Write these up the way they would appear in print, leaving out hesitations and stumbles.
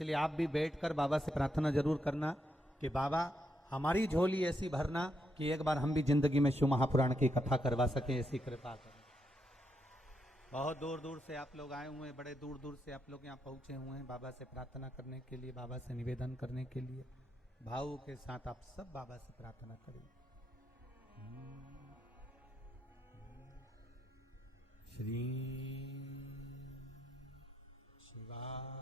इसलिए आप भी बैठकर बाबा से प्रार्थना जरूर करना कि बाबा हमारी झोली ऐसी भरना कि एक बार हम भी जिंदगी में शिव महापुराण की कथा करवा सकें, ऐसी कृपा करें। बहुत दूर दूर से आप लोग आए हुए हैं, बड़े दूर दूर से आप लोग यहाँ पहुँचे हुए हैं बाबा से प्रार्थना करने के लिए, बाबा से निवेदन करने के लिए। भाव के साथ आप सब बाबा से प्रार्थना करें। श्री शिवाय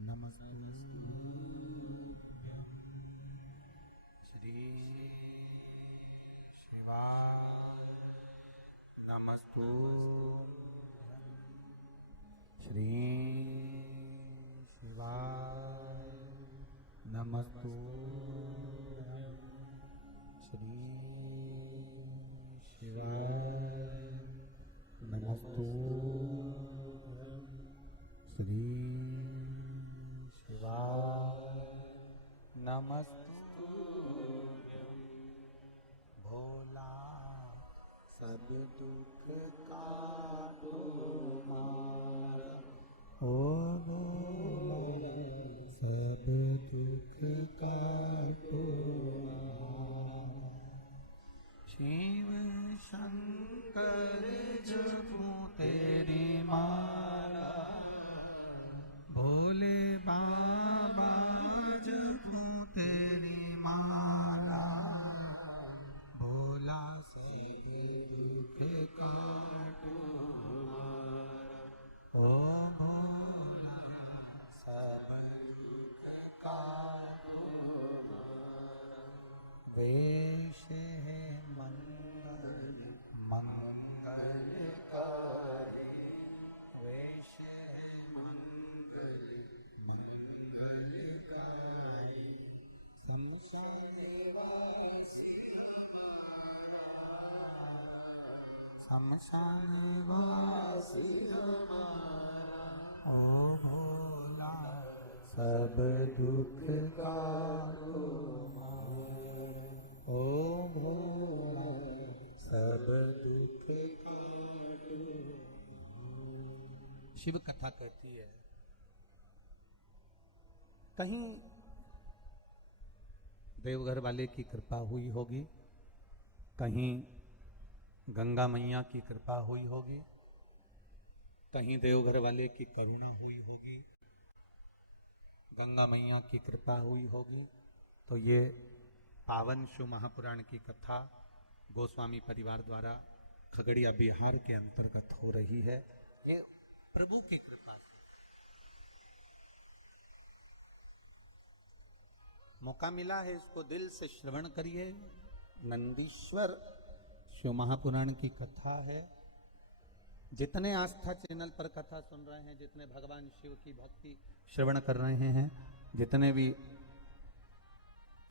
नमस्ते। श्री शिवाय नमस्तु। श्री शिवाय नमस्तु। श्री शिवाय नमस्तु। श्री शिवाय नमस्तु। भोला सब दुख काटो मारा, ओ भोला सब दुख काटो मारा। शिव शंकर जपू तेरी माला, भोले बाबा जपू तेरी माला। भोला सब दुख काटो मारा, ओ भोला सब दुख काटो मारा। वेश है मंगल मंगलकारी, वेश है मंगल मंगलकारी। शमशान वासी शमशान वासी हमारा, ओ भोला सब दुख काटो मारा, ओ भोला सब दुख काटो। शिव कथा कहती है कहीं देवघर वाले की कृपा हुई होगी, कहीं गंगा मैया की कृपा हुई होगी, कहीं देवघर वाले की करुणा हुई होगी, गंगा मैया की कृपा हुई होगी। तो ये पावन शिव महापुराण की कथा गोस्वामी परिवार द्वारा खगड़िया बिहार के अंतर्गत हो रही है। ये प्रभु की कृपा है। मौका मिला है, इसको दिल से श्रवण करिए। नंदीश्वर शिव महापुराण की कथा है। जितने आस्था चैनल पर कथा सुन रहे हैं, जितने भगवान शिव की भक्ति श्रवण कर रहे हैं, जितने भी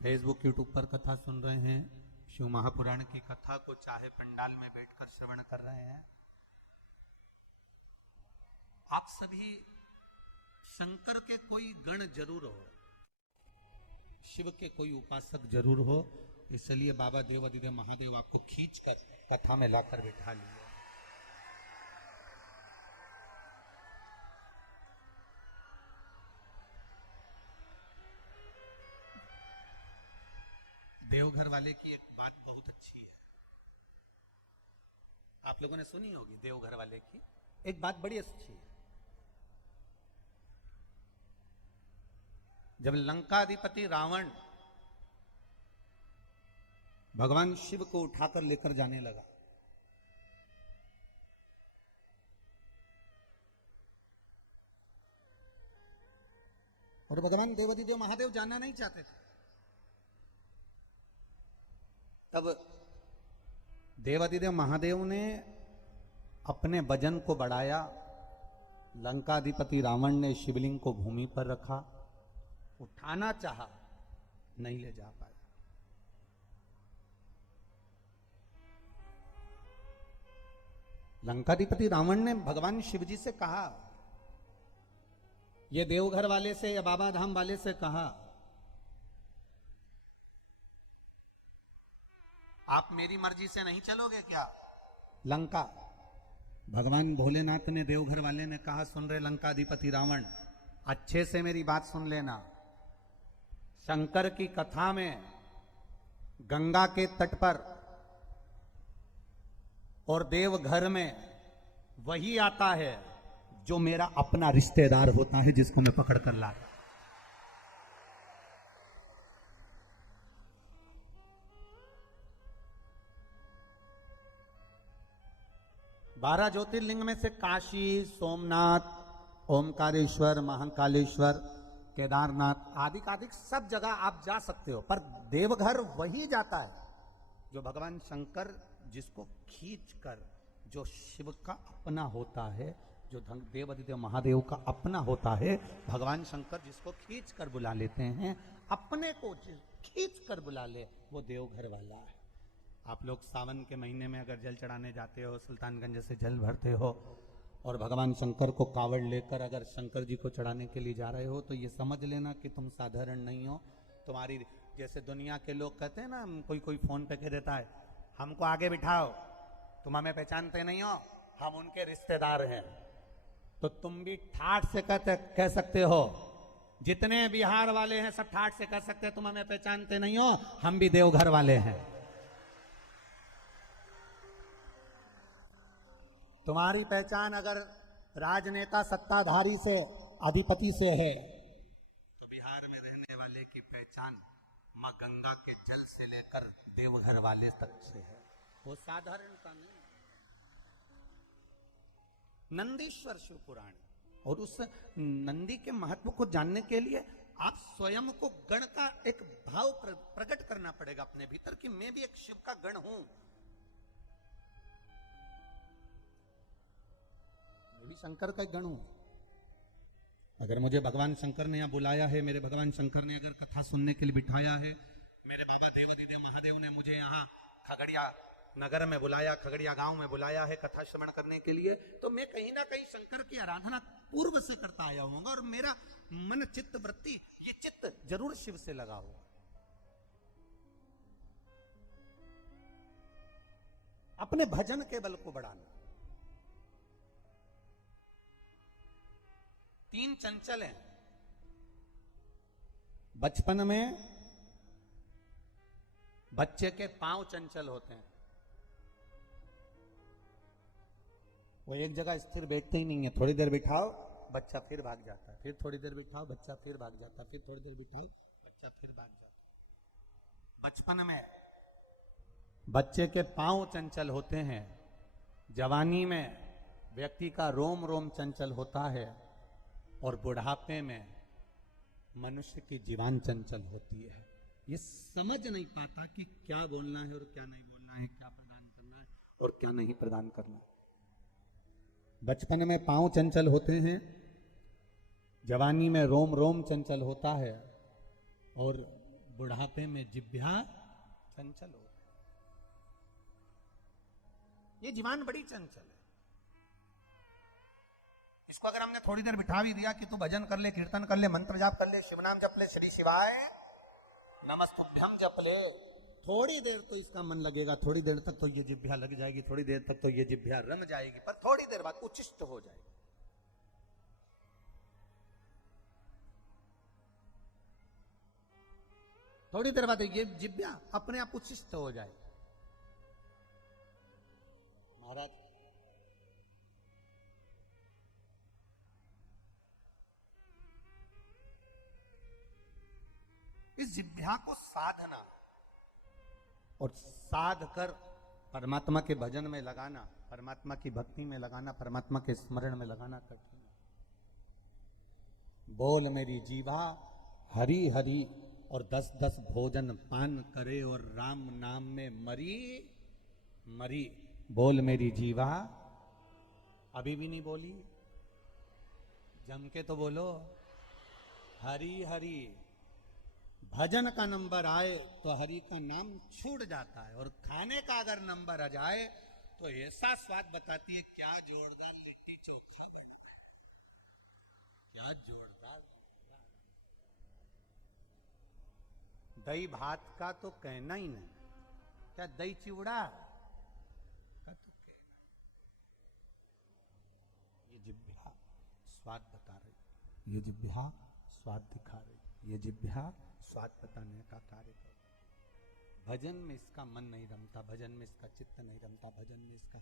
फेसबुक यूट्यूब पर कथा सुन रहे हैं, शिव महापुराण की कथा को चाहे पंडाल में बैठकर श्रवण कर रहे हैं, आप सभी शंकर के कोई गण जरूर हो, शिव के कोई उपासक जरूर हो। इसलिए बाबा देवाधिदेव महादेव आपको खींचकर कथा में लाकर बिठा लिया। देवघर वाले की एक बात बहुत अच्छी है, आप लोगों ने सुनी होगी। देवघर वाले की एक बात बड़ी अच्छी है। जब लंकाधिपति रावण भगवान शिव को उठाकर लेकर जाने लगा, और भगवान देवाधिदेव महादेव जाना नहीं चाहते थे, तब देवाधिदेव महादेव ने अपने वजन को बढ़ाया। लंकाधिपति रावण ने शिवलिंग को भूमि पर रखा, उठाना चाहा, नहीं ले जा पाया। लंकाधिपति रावण ने भगवान शिवजी से कहा, ये देवघर वाले से या बाबा धाम वाले से कहा, आप मेरी मर्जी से नहीं चलोगे क्या लंका? भगवान भोलेनाथ ने, देवघर वाले ने कहा, सुन रहे लंकाधिपति रावण, अच्छे से मेरी बात सुन लेना। शंकर की कथा में गंगा के तट पर और देवघर में वही आता है जो मेरा अपना रिश्तेदार होता है, जिसको मैं पकड़ कर लाता। 12 ज्योतिर्लिंग में से काशी, सोमनाथ, ओमकारेश्वर, महाकालेश्वर, केदारनाथ आदि आदि सब जगह आप जा सकते हो, पर देवघर वही जाता है जो भगवान शंकर जिसको खींच कर, जो शिव का अपना होता है, जो देवादिदेव महादेव का अपना होता है, भगवान शंकर जिसको खींच कर बुला लेते हैं, अपने को खींच कर बुला ले, वो देवघर वाला है। आप लोग सावन के महीने में अगर जल चढ़ाने जाते हो, सुल्तानगंज से जल भरते हो और भगवान शंकर को कावड़ लेकर अगर शंकर जी को चढ़ाने के लिए जा रहे हो, तो ये समझ लेना कि तुम साधारण नहीं हो। तुम्हारी जैसे दुनिया के लोग कहते हैं ना, कोई कोई फोन पे कह देता है हमको आगे बिठाओ, तुम हमें पहचानते नहीं हो, हम उनके रिश्तेदार हैं, तो तुम भी ठाठ से कह सकते हो, जितने बिहार वाले हैं सब ठाठ से कह सकते हैं तुम हमें पहचानते नहीं हो, हम भी देवघर वाले हैं। तुम्हारी पहचान अगर राजनेता सत्ताधारी से, अधिपति से है, तो बिहार में रहने वाले की पहचान मां गंगा के जल से लेकर देवघर वाले तक से है, वो साधारण का नहीं। नंदीश्वर शिव पुराण, और उस नंदी के महत्व को जानने के लिए आप स्वयं को गण का एक भाव प्रकट करना पड़ेगा अपने भीतर कि मैं भी एक शिव का गण हूं, मैं भी शंकर का एक गण हूं। अगर मुझे भगवान शंकर ने यहाँ बुलाया है, मेरे भगवान शंकर ने अगर कथा सुनने के लिए बिठाया है, मेरे बाबा देवादिदेव महादेव ने मुझे यहाँ खगड़िया नगर में बुलाया, खगड़िया गांव में बुलाया है कथा श्रवण करने के लिए, तो मैं कहीं ना कहीं शंकर की आराधना पूर्व से करता आया हूंगा और मेरा मन चित्त वृत्ति, ये चित्त जरूर शिव से लगा होगा। अपने भजन के बल को बढ़ाना। 3 चंचल हैं। बचपन में बच्चे के पांव चंचल होते हैं, वो एक जगह स्थिर बैठते ही नहीं है, थोड़ी देर बिठाओ बच्चा फिर भाग जाता है, फिर थोड़ी देर बिठाओ बच्चा फिर भाग जाता है, फिर थोड़ी देर बिठाओ बच्चा फिर भाग जाता है। बचपन में बच्चे के पांव चंचल होते हैं, जवानी में व्यक्ति का रोम रोम चंचल होता है, और बुढ़ापे में मनुष्य की जीवान चंचल होती है। ये समझ नहीं पाता कि क्या बोलना है और क्या नहीं बोलना है, क्या प्रदान करना है और क्या नहीं प्रदान करना है। बचपन में पांव चंचल होते हैं, जवानी में रोम रोम चंचल होता है, और बुढ़ापे में जिह्वा चंचल होता है। ये जीवान बड़ी चंचल है। इसको अगर हमने थोड़ी देर बिठा भी दिया कि तू भजन कर ले, कीर्तन कर ले, मंत्र जाप कर ले, शिव नाम जप ले, श्री शिवाय नमस्तुभ्यम जप ले, थोड़ी देर तो इसका मन लगेगा, थोड़ी देर तक तो ये जिह्वा लग जाएगी, थोड़ी देर तक तो ये जिह्वा रम जाएगी, पर थोड़ी देर बाद उच्छिष्ट हो जाएगी। थोड़ी देर बाद ये जिह्वा अपने आप उच्छिष्ट हो जाए। महाराज इस जिह्वा को साधना और साध कर परमात्मा के भजन में लगाना, परमात्मा की भक्ति में लगाना, परमात्मा के स्मरण में लगाना कठिन है। बोल मेरी जीवा हरि हरि, और 10-10 भोजन पान करे और राम नाम में मरी मरी। बोल मेरी जीवा, अभी भी नहीं बोली, जम के तो बोलो, हरि हरि। भजन का नंबर आए तो हरि का नाम छूट जाता है, और खाने का अगर नंबर आ जाए तो ऐसा स्वाद बताती है, क्या जोरदार लिट्टी चोखा बना है, क्या जोरदार। दही भात का तो कहना ही नहीं, क्या दही चिवड़ा का तो कहना ही। ये जिह्वा स्वाद बता रही। ये जिह्वा स्वाद दिखा रही, ये जिह्वा स्वाद बताने का कार्य कर। भजन में इसका मन नहीं रमता, भजन में इसका चित्त नहीं रमता, भजन में इसका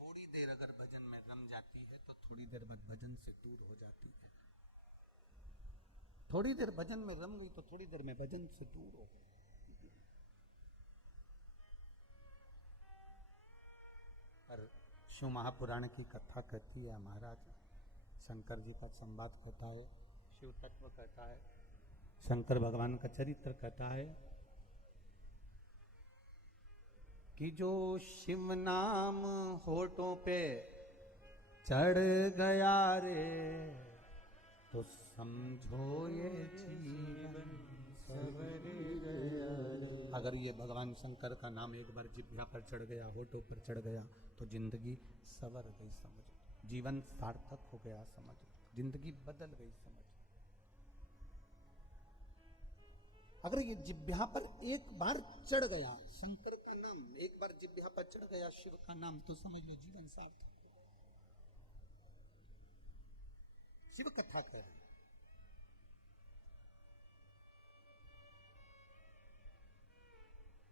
थोड़ी देर अगर भजन में रम जाती है तो थोड़ी देर बाद भजन से दूर हो जाती है। थोड़ी देर भजन में रम गई तो थोड़ी देर में भजन से दूर हो गई। पर शिव महापुराण की कथा कहती है, महाराज शंकर जी का संवाद कहता है, शिव तत्व कहता है, शंकर भगवान का चरित्र कहता है कि जो शिव नाम होठों पे चढ़ गया रे तो समझो ये जीवन सवर गया रे। अगर ये भगवान शंकर का नाम एक बार जिह्वा पर चढ़ गया, होठों पर चढ़ गया तो जिंदगी सवर गई, समझ, जीवन सार्थक हो गया, समझ, जिंदगी बदल गई, समझ। अगर ये जिह्वा पर एक बार चढ़ गया, शंकर का नाम एक बार जिह्वा पर चढ़ गया, शिव का नाम, तो समझ लो जीवन सार्थक। शिव कथा कह रहे,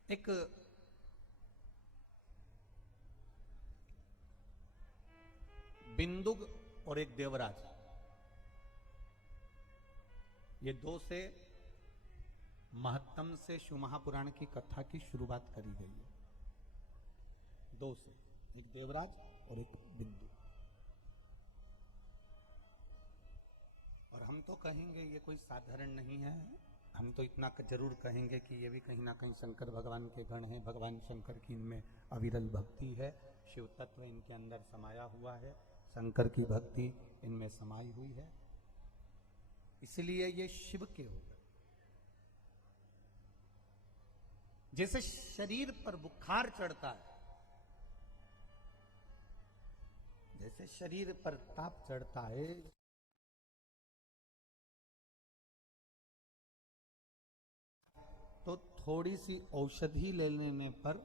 एक बिंदुक और एक देवराज, ये दो से महत्तम से शिव महापुराण की कथा की शुरुआत करी गई है। दो से, एक देवराज और एक बिंदु। और हम तो कहेंगे ये कोई साधारण नहीं है, हम तो इतना जरूर कहेंगे कि ये भी कहीं ना कहीं शंकर भगवान के गण हैं। भगवान शंकर की इनमें अविरल भक्ति है, शिव तत्व इनके अंदर समाया हुआ है, शंकर की भक्ति इनमें समाई हुई है, इसलिए ये शिव के हो गए। जैसे शरीर पर बुखार चढ़ता है, जैसे शरीर पर ताप चढ़ता है, तो थोड़ी सी औषधि ले लेने पर,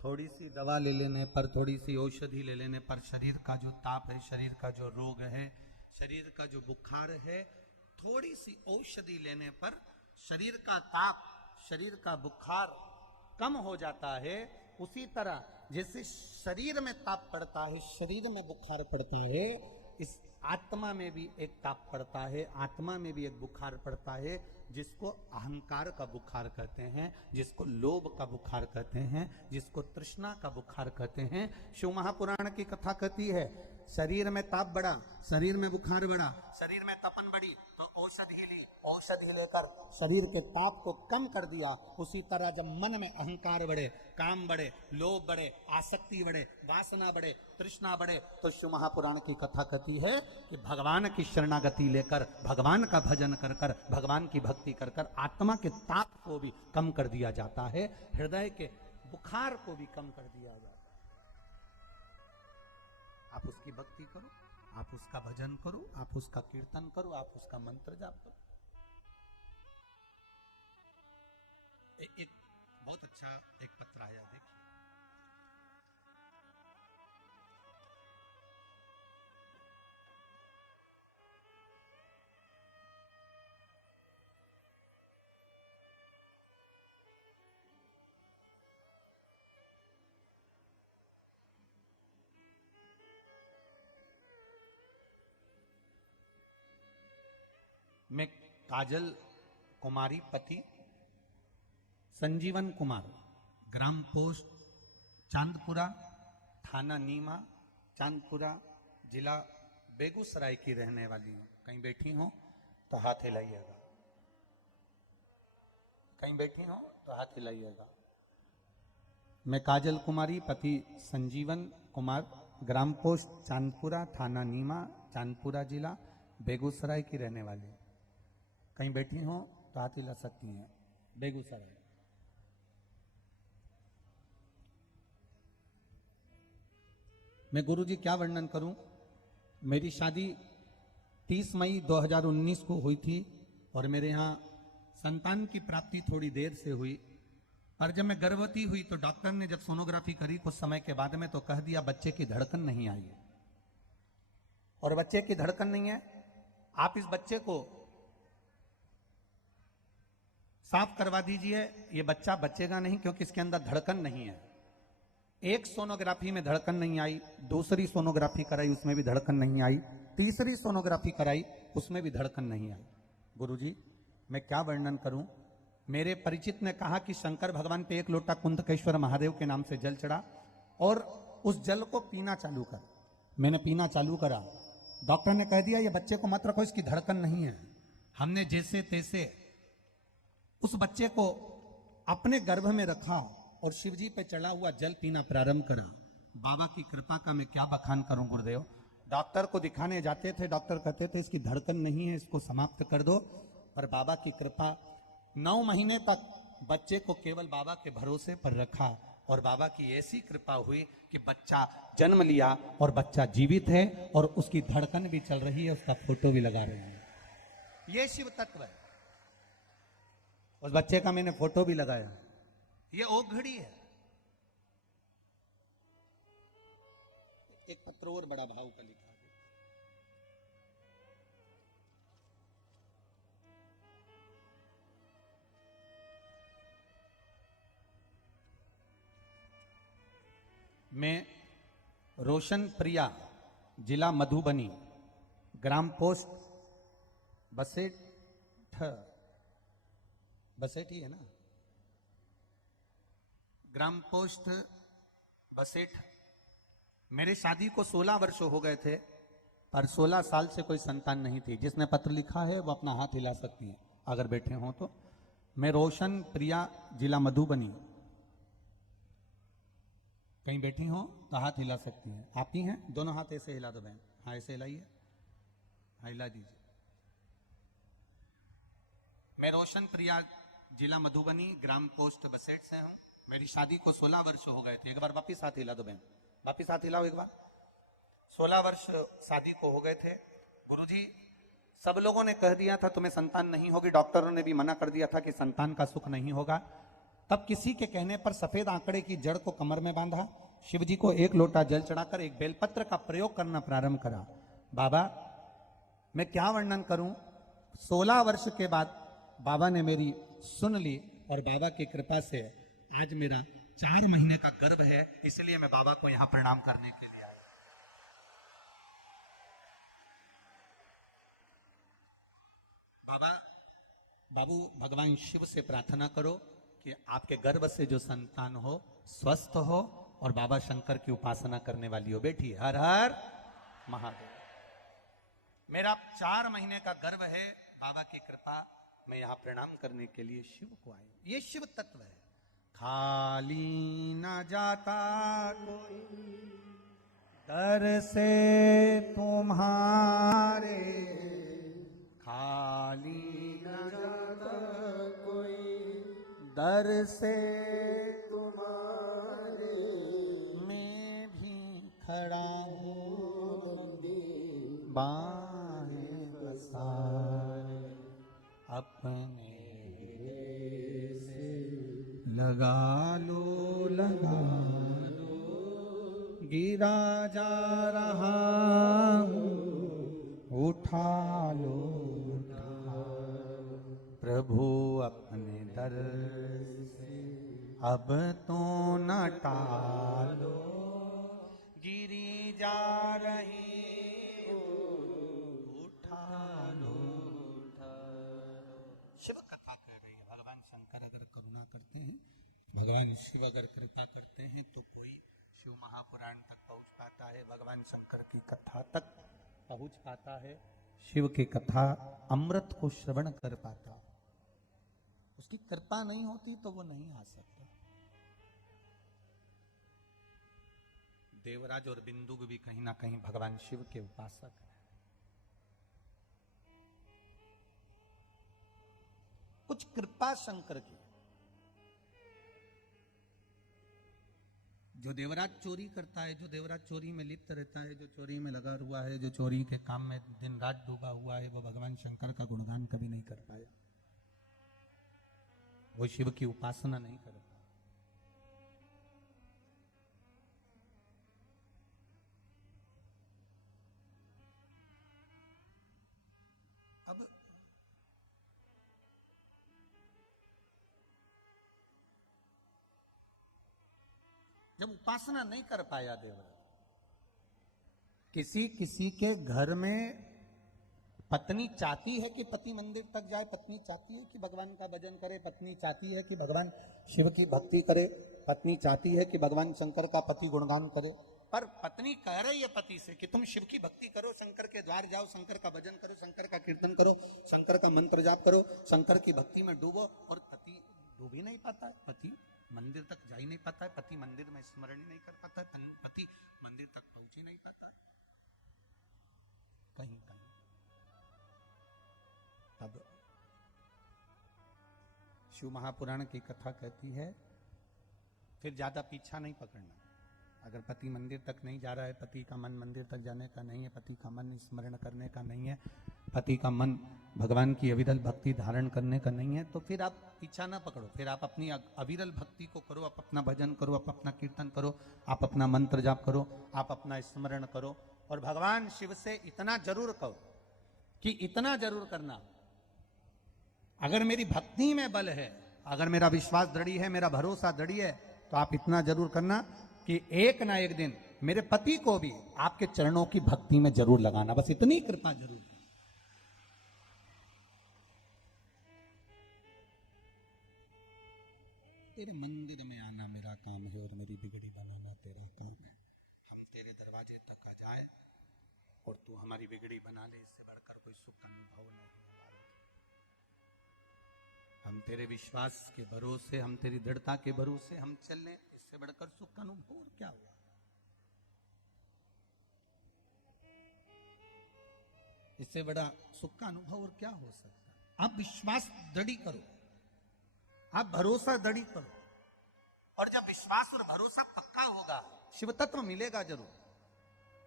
थोड़ी सी दवा ले लेने पर, थोड़ी सी औषधि ले लेने पर शरीर का जो ताप है, शरीर का जो रोग है, शरीर का जो बुखार है, थोड़ी सी औषधि लेने पर शरीर का ताप, शरीर का बुखार कम हो जाता है। उसी तरह जैसे शरीर में ताप पड़ता है, शरीर में बुखार पड़ता है, इस आत्मा में भी एक ताप पड़ता है, आत्मा में भी एक बुखार पड़ता है, जिसको अहंकार का बुखार कहते हैं, जिसको लोभ का बुखार कहते हैं, जिसको तृष्णा का बुखार कहते हैं। शिव महापुराण की कथा कहती है, शरीर में ताप बढ़ा, शरीर में बुखार बढ़ा, शरीर में तपन बढ़ी, तो औषधि ली, औषधि लेकर शरीर के ताप को कम कर दिया। उसी तरह जब मन में अहंकार बढ़े, काम बढ़े, लोभ बढ़े, आसक्ति बढ़े, वासना बढ़े, तृष्णा बढ़े, तो शिव महापुराण की कथा कहती है कि भगवान की शरणागति लेकर, भगवान का भजन कर कर, भगवान की भक्ति कर कर आत्मा के ताप को भी कम कर दिया जाता है, हृदय के बुखार को भी कम कर दिया जाता है। आप उसकी भक्ति करो, आप उसका भजन करो, आप उसका कीर्तन करो, आप उसका मंत्र जाप करो। एक बहुत अच्छा एक पत्र आया, देखिए। मैं काजल कुमारी पति संजीवन कुमार, ग्राम पोस्ट चांदपुरा, थाना नीमा, चांदपुरा, जिला बेगूसराय की रहने वाली हूँ। कहीं बैठी हो तो हाथ हिलाइएगा, कहीं बैठी हो तो हाथ हिलाइएगा। मैं काजल कुमारी पति संजीवन कुमार, ग्राम पोस्ट चांदपुरा, थाना नीमा, चांदपुरा जिला बेगूसराय की रहने वाली। कहीं बैठी हो तो हाथ हिला सकती हैं। बेगूसराय। मैं गुरुजी क्या वर्णन करूं। मेरी शादी 30 मई 2019 को हुई थी और मेरे यहाँ संतान की प्राप्ति थोड़ी देर से हुई। पर जब मैं गर्भवती हुई तो डॉक्टर ने जब सोनोग्राफी करी कुछ समय के बाद में, तो कह दिया बच्चे की धड़कन नहीं आई है। और बच्चे की धड़कन नहीं है आप इस बच्चे को साफ करवा दीजिए। ये बच्चा बचेगा नहीं क्योंकि इसके अंदर धड़कन नहीं है। एक सोनोग्राफी में धड़कन नहीं आई, दूसरी सोनोग्राफी कराई उसमें भी धड़कन नहीं आई, तीसरी सोनोग्राफी कराई उसमें भी धड़कन नहीं आई। गुरुजी मैं क्या वर्णन करूं। मेरे परिचित ने कहा कि शंकर भगवान पे एक लोटा कुंदकेश्वर महादेव के नाम से जल चढ़ा और उस जल को पीना चालू कर। मैंने पीना चालू करा, डॉक्टर ने कह दिया ये बच्चे को मत रखो, इसकी धड़कन नहीं है। हमने जैसे तैसे उस बच्चे को अपने गर्भ में रखा और शिवजी पे चढ़ा हुआ जल पीना प्रारंभ करा। बाबा की कृपा का मैं क्या बखान करूं गुरुदेव। डॉक्टर को दिखाने जाते थे, डॉक्टर कहते थे इसकी धड़कन नहीं है, इसको समाप्त कर दो। पर बाबा की कृपा 9 महीने तक बच्चे को केवल बाबा के भरोसे पर रखा और बाबा की ऐसी कृपा हुई कि बच्चा जन्म लिया और बच्चा जीवित है और उसकी धड़कन भी चल रही है, उसका फोटो भी लगा रहे हैं। ये शिव तत्व है। उस बच्चे का मैंने फोटो भी लगाया। ये ओक घड़ी है। एक पत्र और बड़ा भाव का लिखा है। मैं रोशन प्रिया, जिला मधुबनी, ग्राम पोस्ट बसेठ ही है ना, ग्राम पोस्ट बसेठ। मेरे शादी को 16 वर्ष हो गए थे पर 16 साल से कोई संतान नहीं थी। जिसने पत्र लिखा है वो अपना हाथ हिला सकती है अगर बैठे हों तो। मैं रोशन प्रिया, जिला मधुबनी। कहीं बैठी हो तो हाथ हिला सकती हैं। आप ही हैं, दोनों हाथ ऐसे हिला दो बहन। हाँ ऐसे हिलाइए, हाँ हिला दीजिए। मैं रोशन प्रिया, जिला मधुबनी, ग्राम पोस्ट बसेठ से हूं। मेरी शादी को 16 वर्ष हो गए थे। एक बार वापिस हाथ हिला दो बहन, वापिस हाथ हिलाओ एक बार। 16 वर्ष शादी को हो गए थे। गुरुजी सब लोगों ने कह दिया था तुम्हें संतान नहीं होगी, डॉक्टरों ने भी मना कर दिया था कि संतान का सुख नहीं होगा। तब किसी के कहने पर सफेद आंकड़े की जड़ को कमर में बांधा, शिवजी को एक लोटा जल चढ़ाकर एक बेलपत्र का प्रयोग करना प्रारंभ करा। बाबा मैं क्या वर्णन करूं। 16 वर्ष के बाद बाबा ने मेरी सुन ली और बाबा की कृपा से आज मेरा 4 महीने का गर्भ है। इसलिए मैं बाबा को यहां प्रणाम करने के लिए आया। बाबू भगवान शिव से प्रार्थना करो कि आपके गर्भ से जो संतान हो स्वस्थ हो और बाबा शंकर की उपासना करने वाली हो। बेटी हर हर महादेव। मेरा 4 महीने का गर्भ है। बाबा की कृपा, मैं यहां प्रणाम करने के लिए शिव को आया। ये शिव तत्व है। खाली न जाता कोई दर से तुम्हारे, खाली न जाता कोई दर से तुम्हारे, मैं भी खड़ा हूँ बाहें पसारे, अपने से लगा लो गिरा जा रहा हूँ, उठा लो प्रभु अपने दर से, अब तो न टालो, गिरी जा रही उठा लो। शिव कथा कर रही है। भगवान शंकर अगर करुणा करते हैं, भगवान शिव अगर कृपा करते हैं तो कोई शिव महापुराण तक पहुंच पाता है, भगवान शंकर की कथा तक पहुंच पाता है, शिव की कथा अमृत को श्रवण कर पाता। उसकी कृपा नहीं होती तो वो नहीं आ सकता। देवराज और बिंदुक भी कहीं ना कहीं भगवान शिव के उपासक है। कुछ कृपा शंकर की। जो देवराज चोरी करता है, जो देवराज चोरी में लिप्त रहता है, जो चोरी में लगा हुआ है, जो चोरी के काम में दिन रात डूबा हुआ है, वो भगवान शंकर का गुणगान कभी नहीं कर पाया। वो शिव की उपासना नहीं कर पाया। अब जब उपासना नहीं कर पाया देवराज, किसी किसी के घर में पत्नी चाहती है कि पति मंदिर तक जाए, पत्नी चाहती है कि भगवान का भजन करे, पत्नी चाहती है कि भगवान शिव की भक्ति करे, पत्नी चाहती है कि भगवान शंकर का पति गुणगान करे, पर पत्नी कह रही है पति से कि तुम शिव की भक्ति करो, शंकर के द्वार जाओ, शंकर का भजन करो, शंकर का कीर्तन करो, शंकर का मंत्र जाप करो, शंकर की भक्ति में डूबो, और पति डूब ही नहीं पाता है, पति मंदिर तक जा ही नहीं पाता है, पति मंदिर में स्मरण ही नहीं कर पाता है, पति मंदिर तक पहुंच ही नहीं पाता है कहीं कहीं। अब शिव महापुराण की कथा कहती है फिर ज्यादा पीछा नहीं पकड़ना। अगर पति मंदिर तक नहीं जा रहा है, पति का मन मंदिर तक जाने का नहीं है, पति का मन स्मरण करने का नहीं है, पति का मन भगवान की अविरल भक्ति धारण करने का नहीं है, तो फिर आप पीछा ना पकड़ो, फिर आप अपनी अविरल भक्ति को करो, आप अपना भजन करो, आप अपना कीर्तन करो, आप अपना मंत्र जाप करो, आप अपना स्मरण करो, और भगवान शिव से इतना जरूर कहो कि इतना जरूर करना, अगर मेरी भक्ति में बल है, अगर मेरा विश्वास दृढ़ी है, मेरा भरोसा दृढ़ी है, तो आप इतना जरूर करना कि एक ना एक दिन मेरे पति को भी आपके चरणों की भक्ति में जरूर लगाना, बस इतनी कृपा जरूर। तेरे मंदिर में आना मेरा काम है और मेरी बिगड़ी बनाना तेरा काम है। हम तेरे दरवाजे तक आ जाए और तू हमारी बिगड़ी बना ले, इससे बढ़कर कोई सुख का अनुभव नहीं है हमारे। हम तेरे विश्वास के भरोसे, हम तेरी दृढ़ता के भरोसे हम चल लें, इससे बढ़कर सुख का अनुभव और क्या हुआ। इससे बड़ा सुख का अनुभव और क्या हो सकता है। आप विश्वास दृढ़ करो, आप भरोसा दृढ़ करो, और जब विश्वास और भरोसा पक्का होगा शिव तत्व मिलेगा जरूर।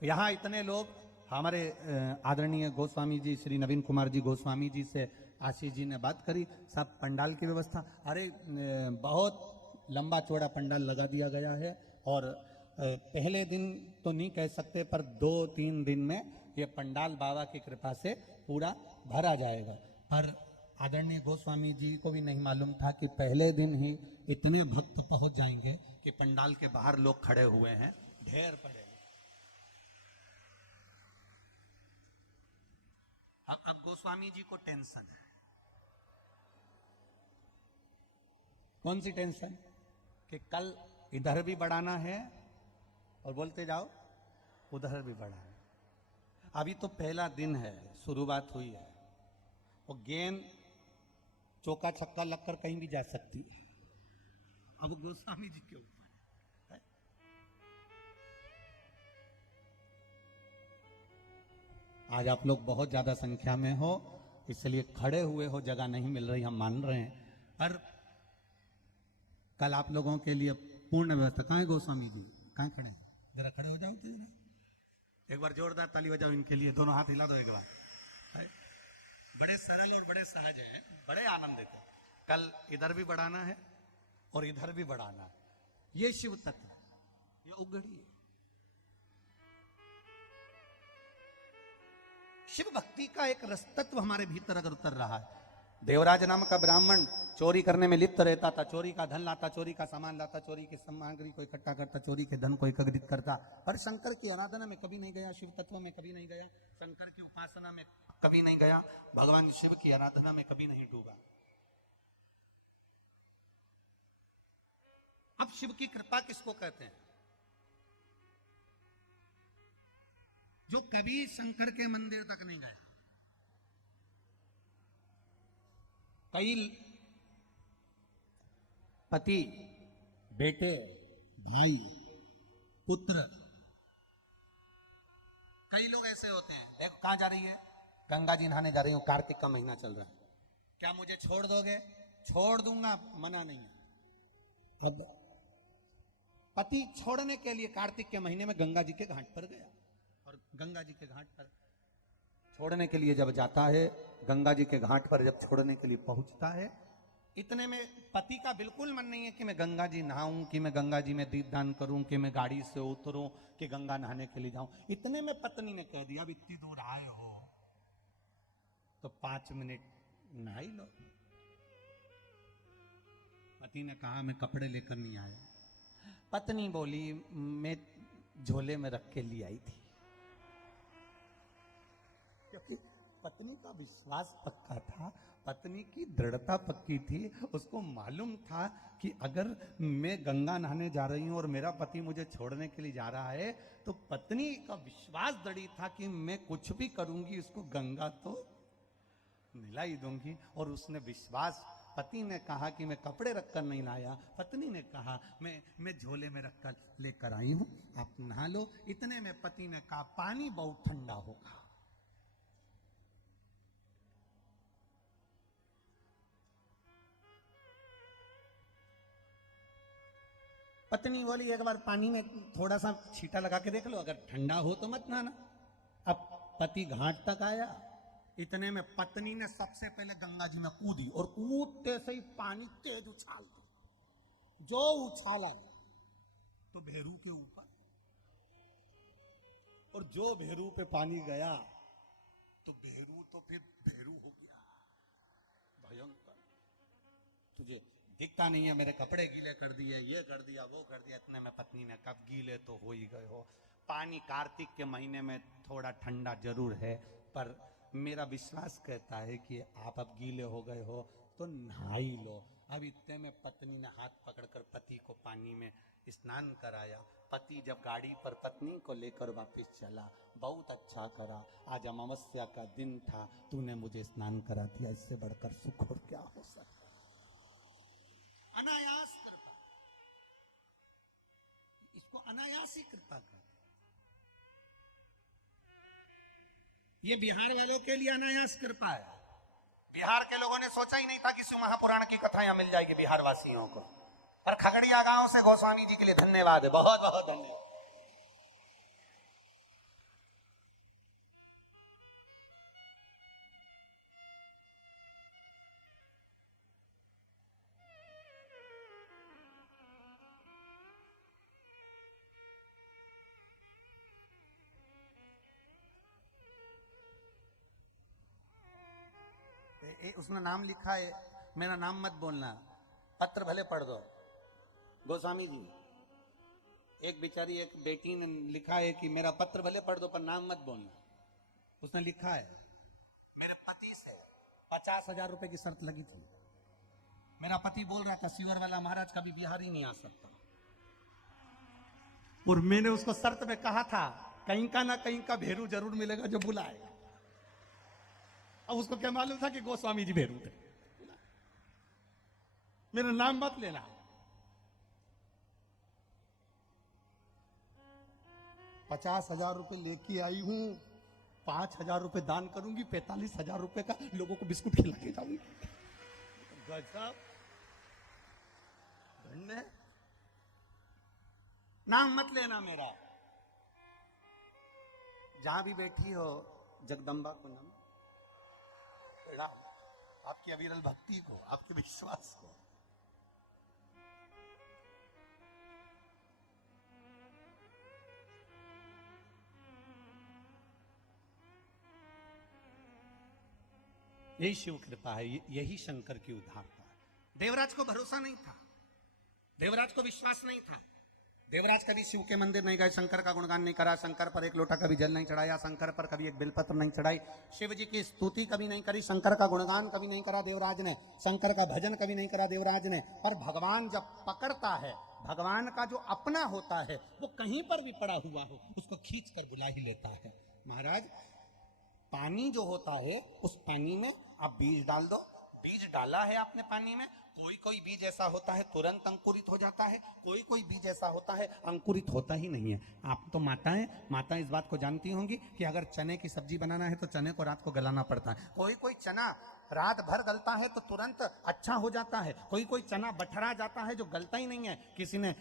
यहां इतने लोग, हमारे आदरणीय गोस्वामी जी श्री नवीन कुमार जी गोस्वामी जी से आशीष जी ने बात करी, सब पंडाल की व्यवस्था, अरे बहुत लंबा चौड़ा पंडाल लगा दिया गया है, और पहले दिन तो नहीं कह सकते पर 2-3 दिन में ये पंडाल बाबा की कृपा से पूरा भरा जाएगा। पर आदरणीय गोस्वामी जी को भी नहीं मालूम था कि पहले दिन ही इतने भक्त पहुंच जाएंगे कि पंडाल के बाहर लोग खड़े हुए हैं, ढेर पड़े। अब गोस्वामी जी को टेंशन है। कौन सी टेंशन? कि कल इधर भी बढ़ाना है और बोलते जाओ उधर भी बढ़ाना। अभी तो पहला दिन है, शुरुआत हुई है, और गेंद चौका छक्का लगकर कहीं भी जा सकती है। अब गोस्वामी जी के ऊपर है। आज आप लोग बहुत ज्यादा संख्या में हो, इसलिए खड़े हुए हो, जगह नहीं मिल रही, हम मान रहे हैं, पर कल आप लोगों के लिए पूर्ण व्यवस्था। कहाँ है गोस्वामी जी? कहाँ खड़े? जरा खड़े हो जाओ तो जरा एक बार जोरदार ताली बजाओ इनके लिए, दोनों हाथ हिला दो एक बार। बड़े सरल और बड़े सहज हैं, बड़े आनंद देते। कल इधर भी बढ़ाना है और इधर भी बढ़ाना है। ये शिव तत्व, ये उगड़ी है। शिव भक्ति का एक रस तत्व हमारे भीतर अगर उतर रहा है। देवराज नाम का ब्राह्मण चोरी करने में लिप्त रहता था, चोरी का धन लाता, चोरी का सामान लाता, चोरी की सामग्री को इकट्ठा करता, चोरी के धन को एकत्रित करता, पर शंकर की आराधना में कभी नहीं गया, शिव तत्व में कभी नहीं गया, शंकर की उपासना में कभी नहीं गया, भगवान शिव की आराधना में कभी नहीं डूबा। अब शिव की कृपा किसको कहते हैं? जो कभी शंकर के मंदिर तक नहीं गए। कई पति, बेटे, भाई, पुत्र, कई लोग ऐसे होते हैं। देखो कहां जा रही है? गंगा जी नहाने जा रही हूं, कार्तिक का महीना चल रहा है, क्या मुझे छोड़ दोगे? छोड़ दूंगा, मना नहीं है। अब पति छोड़ने के लिए कार्तिक के महीने में गंगा जी के घाट पर गया, और गंगा जी के घाट पर छोड़ने के लिए जब जाता है, गंगा जी के घाट पर जब छोड़ने के लिए पहुंचता है, इतने में पति का बिल्कुल मन नहीं है कि मैं गंगा जी नहाऊं, कि मैं गंगा जी में दीपदान करूं, कि मैं गाड़ी से उतरूं, कि गंगा नहाने के लिए जाऊं। इतने में पत्नी ने कह दिया, अब इतनी दूर आए हो तो 5 मिनट नहा ही लो। पति ने कहा मैं कपड़े लेकर नहीं आया। पत्नी बोली मैं झोले में रख के ले आई थी, क्योंकि पत्नी का विश्वास पक्का था, पत्नी की दृढ़ता पक्की थी। उसको मालूम था कि अगर मैं गंगा नहाने जा रही हूं और मेरा पति मुझे छोड़ने के लिए जा रहा है, तो पत्नी का विश्वास दृढ़ था कि मैं कुछ भी करूंगी उसको गंगा तो मिला ही दूंगी। और उसने विश्वास, पति ने कहा कि मैं कपड़े रखकर नहीं लाया, पत्नी ने कहा मैं झोले में रखकर लेकर आई हूं, आप नहा लो। इतने में पति ने कहा पानी बहुत ठंडा होगा। पत्नी बोली एक बार पानी में थोड़ा सा छींटा लगा के देख लो, अगर ठंडा हो तो मत नहाना। अब पति घाट तक आया, इतने में पत्नी ने सबसे पहले गंगा जी में कूदी और कूदते से ही पानी तेज उछाल दो। जो उछाला तो भेरू के ऊपर, और जो भेरू पे पानी गया तो भेरू तो फिर भेरू हो गया भयंकर। तुझे दिखता नहीं है, मेरे कपड़े गीले कर दिए, ये कर दिया, वो कर दिया। इतने में पत्नी ने कहा गीले तो हो ही गए हो, पानी कार्तिक के महीने में थोड़ा ठंडा जरूर है, पर मेरा विश्वास कहता है कि आप अब गीले हो गए हो तो नहा ही लो। अब इतने में पत्नी ने हाथ पकड़कर पति को पानी में स्नान कराया। पति जब गाड़ी पर पत्नी को लेकर वापस चला, बहुत अच्छा करा, आज अमावस्या का दिन था, तूने मुझे स्नान करा दिया, इससे बढ़कर सुख और क्या हो सकता। अनायास कृपा, इसको अनायास ही कृपा कर। ये बिहार वालों के लिए अनायास कृपा है। बिहार के लोगों ने सोचा ही नहीं था कि शिव महापुराण की कथा यहां मिल जाएगी बिहार वासियों को, पर खगड़िया गांव से गोस्वामी जी के लिए धन्यवाद है, बहुत बहुत धन्यवाद। उसने नाम लिखा है, मेरा नाम मत बोलना, पत्र भले पढ़ दो। गोस्वामी जी, एक बेचारी एक बेटी ने लिखा है कि मेरा पत्र भले पढ़ दो पर नाम मत बोलना। उसने लिखा है मेरे पति से 50,000 रुपए की शर्त लगी थी। मेरा पति बोल रहा था शिवर वाला महाराज कभी बिहार ही नहीं आ सकता, और मैंने उसको शर्त में कहा था कहीं का ना कहीं का भेरू जरूर मिलेगा जो बुलाएगा। अब उसको क्या मालूम था कि गोस्वामी जी भेरू थे। मेरा नाम मत लेना। ₹50,000 लेके आई हूं, 5,000 रुपए दान करूंगी, 45,000 रुपए का लोगों को बिस्कुट खिला के जाऊंगी। गजब धन्य। नाम मत लेना मेरा। जहां भी बैठी हो जगदम्बा को नम प्रणाम, आपकी अविरल भक्ति को, आपके विश्वास को। यही शिव कृपा है, यही शंकर की उदारता है। देवराज को भरोसा नहीं था, देवराज को विश्वास नहीं था। देवराज कभी शिव के मंदिर नहीं गए, शंकर का गुणगान नहीं करा, शंकर पर एक लोटा कभी जल नहीं चढ़ाया, शंकर पर कभी एक बिलपत्र नहीं चढ़ाई, शिव जी की स्तुति कभी नहीं करी, शंकर का गुणगान कभी नहीं करा देवराज ने, शंकर का भजन कभी नहीं करा देवराज ने। पर भगवान जब पकड़ता है, भगवान का जो अपना होता है वो कहीं पर भी पड़ा हुआ हो उसको खींच कर बुला ही लेता है। महाराज पानी जो होता है उस पानी में आप बीज डाल दो, बीज डाला है आपने पानी में, कोई कोई बीज ऐसा होता है तुरंत अंकुरित हो जाता है, कोई कोई बीज ऐसा होता है अंकुरित होता ही नहीं है। आप तो माताएं इस बात को जानती होंगी कि अगर चने की सब्जी बनाना है तो चने को रात को गलाना पड़ता है। कोई कोई चना रात भर गलता है तो तुरंत अच्छा हो जाता है, कोई कोई चना बठरा जाता है जो गलता ही नहीं है। किसी ने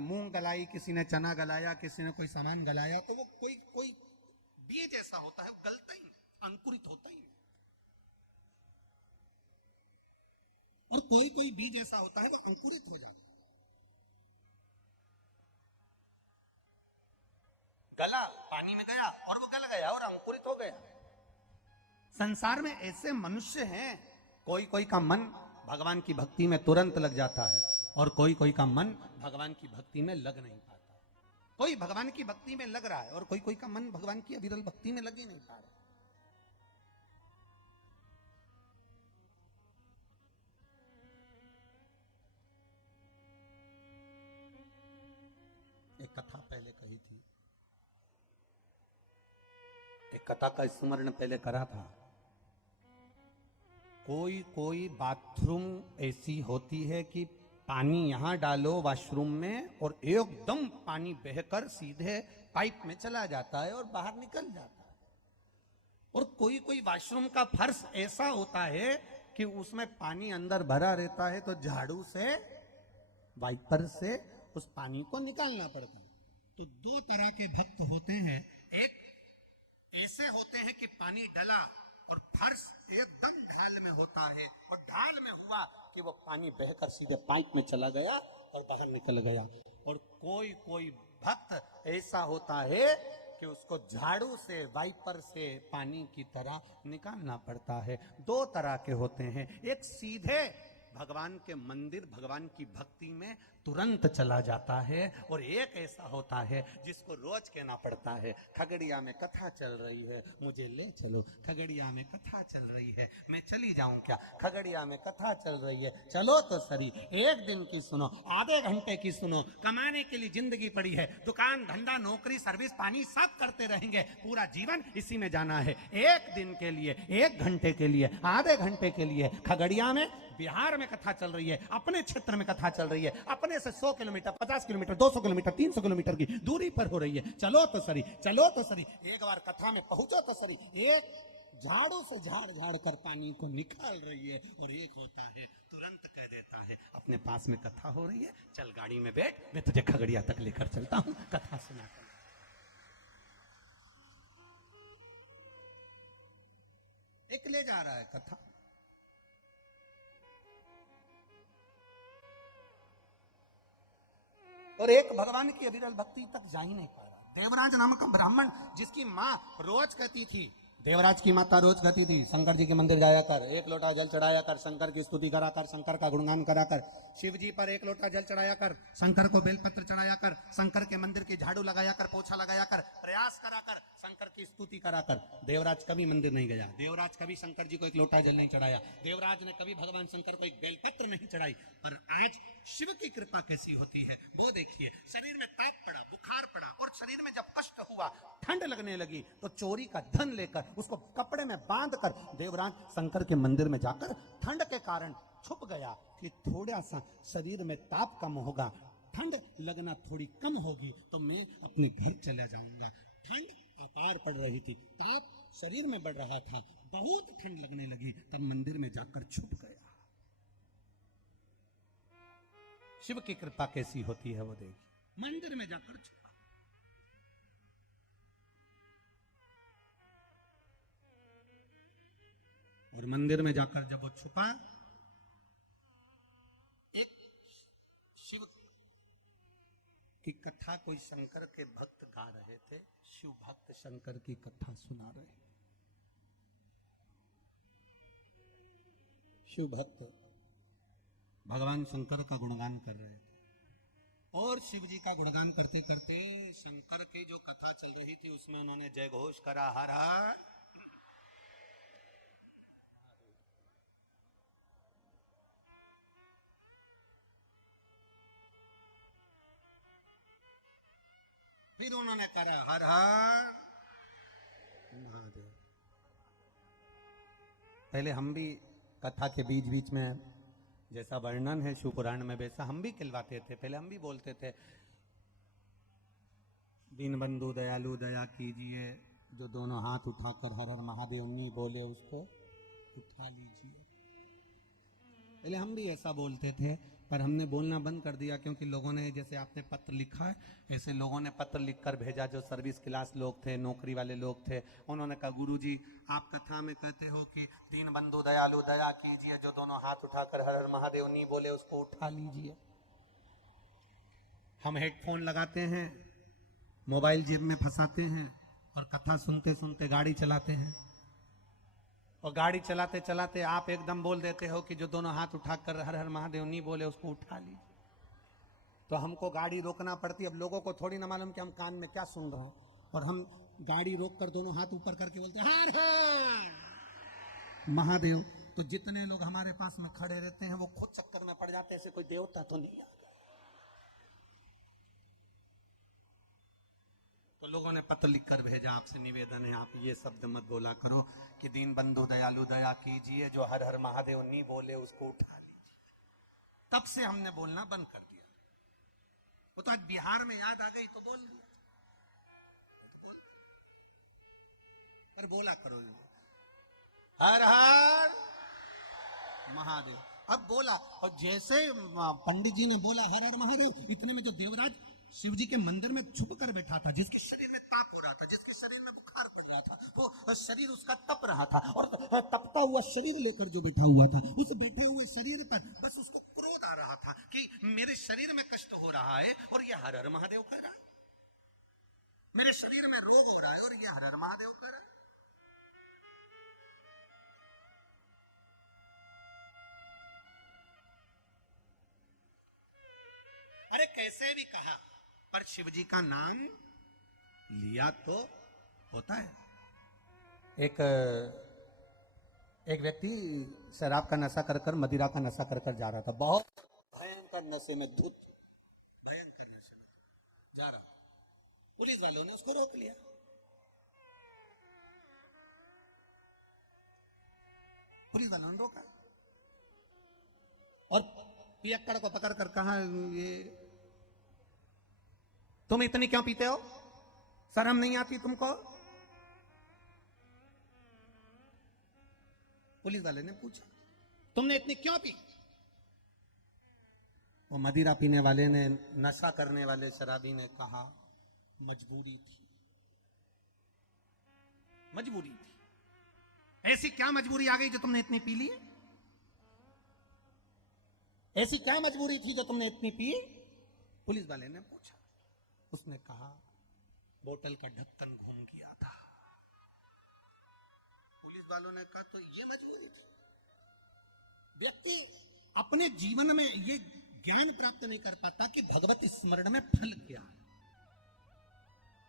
मूंग गलाई, किसी ने चना गलाया, किसी ने कोई सामान गलाया, तो वो कोई कोई बीज ऐसा होता है गलता ही नहीं, अंकुरित होता ही नहीं। और कोई कोई बीज ऐसा होता है वो अंकुरित हो जाता है। गला, पानी में गया और वो गल गया और अंकुरित हो गया। संसार में ऐसे मनुष्य हैं, कोई कोई का मन भगवान की भक्ति में तुरंत लग जाता है और कोई कोई का मन भगवान की भक्ति में लग नहीं पाता। कोई भगवान की भक्ति में लग रहा है और कोई कोई का मन भगवान की अविरल भक्ति में लग ही नहीं पा रहा। एक कथा पहले कही थी, एक कथा का स्मरण पहले करा था। कोई कोई बाथरूम ऐसी होती है कि पानी यहां डालो वॉशरूम में और एकदम पानी बहकर सीधे पाइप में चला जाता है और बाहर निकल जाता है। और कोई कोई वॉशरूम का फर्श ऐसा होता है कि उसमें पानी अंदर भरा रहता है तो झाड़ू से वाइपर से उस पानी को निकालना पड़ता है। तो दो तरह के भक्त होते हैं, एक ऐसे होते हैं कि पानी डला और फर्श एकदम ढाल में होता है और ढाल में हुआ कि वो पानी बहकर सीधे पाइप में चला गया और बाहर निकल गया। और कोई कोई भक्त ऐसा होता है कि उसको झाड़ू से वाइपर से पानी की तरह निकालना पड़ता है। दो तरह के होते हैं, एक सीधे भगवान के मंदिर भगवान की भक्ति में तुरंत चला जाता है और एक ऐसा होता है जिसको रोज कहना पड़ता है, खगड़िया में कथा चल रही है मुझे ले चलो, खगड़िया में कथा चल रही है मैं चली जाऊं क्या, खगड़िया में कथा चल रही है चलो तो सही, एक दिन की सुनो आधे घंटे की सुनो, कमाने के लिए जिंदगी पड़ी है, दुकान धंधा नौकरी सर्विस पानी सब करते रहेंगे, पूरा जीवन इसी में जाना है। एक दिन के लिए, एक घंटे के लिए, आधे घंटे के लिए खगड़िया में बिहार में कथा चल रही है, अपने क्षेत्र में कथा चल रही है, अपने से 100 किलोमीटर 50 किलोमीटर 200 किलोमीटर 300 किलोमीटर की दूरी पर हो रही है, चलो तो सरी, चलो तो सरी, एक बार कथा में पहुंचो तो सरी। एक झाड़ू से झाड़ झाड़ कर पानी को निकाल रही है और एक होता है तुरंत कह देता है अपने पास में कथा हो रही है, चल गाड़ी में बैठ मैं तुझे खगड़िया तक लेकर चलता हूं, कथा सुना। एक ले जा रहा है कथा, और एक भगवान की अविरल भक्ति तक जा ही नहीं पा रहा। देवराज नामक ब्राह्मण जिसकी माँ रोज कहती थी, देवराज की माता रोज कहती थी शंकर जी के मंदिर जाया कर, एक लोटा जल चढ़ाया कर, शंकर की स्तुति करा कर, शंकर का गुणगान करा कर, शिव जी पर एक लोटा जल चढ़ाया कर, शंकर को बेलपत्र चढ़ाया कर, शंकर के मंदिर की झाड़ू लगाया कर, पोछा लगाया कर, प्रयास करा कर, शंकर की स्तुति करा कर। देवराज कभी मंदिर नहीं गया, देवराज कभी शंकर जी को एक लोटा जल नहीं चढ़ाया, देवराज ने कभी भगवान शंकर को एक बेलपत्र नहीं चढ़ाई। पर आज शिव की कृपा कैसी होती है वो देखिए, शरीर में ताप पड़ा, बुखार पड़ा और शरीर में जब कष्ट हुआ, ठंड लगने लगी तो चोरी का धन लेकर उसको कपड़े में बांधकर देवराज शंकर के मंदिर में जाकर ठंड के कारण छुप गया कि थोड़ा सा शरीर में ताप कम होगा, ठंड लगना थोड़ी कम होगी तो मैं अपने घर चला जाऊंगा। ठंड अपार पड़ रही थी, ताप शरीर में बढ़ रहा था, बहुत ठंड लगने लगी, तब मंदिर में जाकर छुप गया। शिव की कृपा कैसी होती है वो देखिए, मंदिर में जाकर छुपा। और मंदिर में जाकर जब वो छुपा, एक शिव की कथा कोई शंकर के भक्त गा रहे थे, शिव भक्त शंकर की कथा सुना रहे। शिव भक्त भगवान शंकर का गुणगान कर रहे थे और शिव जी का गुणगान करते करते शंकर की जो कथा चल रही थी उसमें उन्होंने जय घोष करा, हर हर। फिर उन्होंने करा हर हर महादेव। पहले हम भी कथा के बीच बीच में जैसा वर्णन है शिव पुराण में वैसा हम भी खिलवाते थे, पहले हम भी बोलते थे दीन बंधु दयालु दया कीजिए, जो दोनों हाथ उठाकर हर हर महादेव नहीं बोले उसको उठा लीजिए। पहले हम भी ऐसा बोलते थे, पर हमने बोलना बंद कर दिया क्योंकि लोगों ने, जैसे आपने पत्र लिखा है ऐसे लोगों ने पत्र लिखकर भेजा, जो सर्विस क्लास लोग थे, नौकरी वाले लोग थे, उन्होंने कहा गुरुजी आप कथा में कहते हो कि दीन बंधु दयालु दया कीजिए, जो दोनों हाथ उठाकर हर हर महादेव नहीं बोले उसको उठा लीजिए। हम हेडफोन लगाते हैं, मोबाइल जेब में फंसाते हैं और कथा सुनते सुनते गाड़ी चलाते हैं। और गाड़ी चलाते चलाते आप एकदम बोल देते हो कि जो दोनों हाथ उठाकर हर हर महादेव नहीं बोले उसको उठा लीजिए, तो हमको गाड़ी रोकना पड़ती है। अब लोगों को थोड़ी ना मालूम कि हम कान में क्या सुन रहे हैं, और हम गाड़ी रोक कर दोनों हाथ ऊपर करके बोलते हैं हर हर महादेव। तो जितने लोग हमारे पास में खड़े रहते हैं वो खुद चक्कर में पड़ जाते हैं, ऐसे कोई देवता तो नहीं आ गया। तो लोगों ने पत्र लिख कर भेजा, आपसे निवेदन है आप ये शब्द मत बोला करो कि दीन बंधु दयालु दया कीजिए, जो हर हर महादेव नहीं बोले उसको उठा लीजिए। तब से हमने बोलना बंद कर दिया। वो तो आज बिहार में याद आ गई तो बोल दिया, पर बोला करो हर हर महादेव। अब बोला, और जैसे पंडित जी ने बोला हर हर महादेव, इतने में जो देवराज शिव जी के मंदिर में छुप कर बैठा था, जिसके शरीर में ताप हो रहा था, जिसके शरीर में बुखार पड़ रहा था, वो शरीर उसका तप रहा था, और तपता हुआ शरीर लेकर जो बैठा हुआ था, उस बैठे हुए शरीर पर बस उसको क्रोध आ रहा था कि मेरे शरीर में कष्ट हो रहा है और ये हर हर महादेव कह रहा है, मेरे शरीर में रोग हो रहा है और ये हर हर महादेव कह रहा है। अरे कैसे भी कहा, पर शिव जी का नाम लिया तो होता है। एक व्यक्ति शराब का नशा कर कर, मदिरा का नशा कर कर जा रहा था, बहुत भयंकर नशे में, धुत भयंकर नशे में जा रहा। पुलिस वालों ने उसको रोक लिया। पुलिस वालों ने रोका और पियक्कड़ को पकड़ कर कहा, ये तुम इतनी क्यों पीते हो, शर्म नहीं आती तुमको? पुलिस वाले ने पूछा तुमने इतनी क्यों पी? वो मदिरा पीने वाले ने, नशा करने वाले शराबी ने कहा मजबूरी थी, मजबूरी थी। ऐसी क्या मजबूरी आ गई जो तुमने इतनी पी ली? ऐसी क्या मजबूरी थी जो तुमने इतनी पी? पुलिस वाले ने पूछा। उसने कहा बोतल का ढक्कन घूम गया था। पुलिस वालों ने कहा तो ये मजबूरी थी। व्यक्ति अपने जीवन में ये ज्ञान प्राप्त नहीं कर पाता कि भगवत स्मरण में फल क्या है।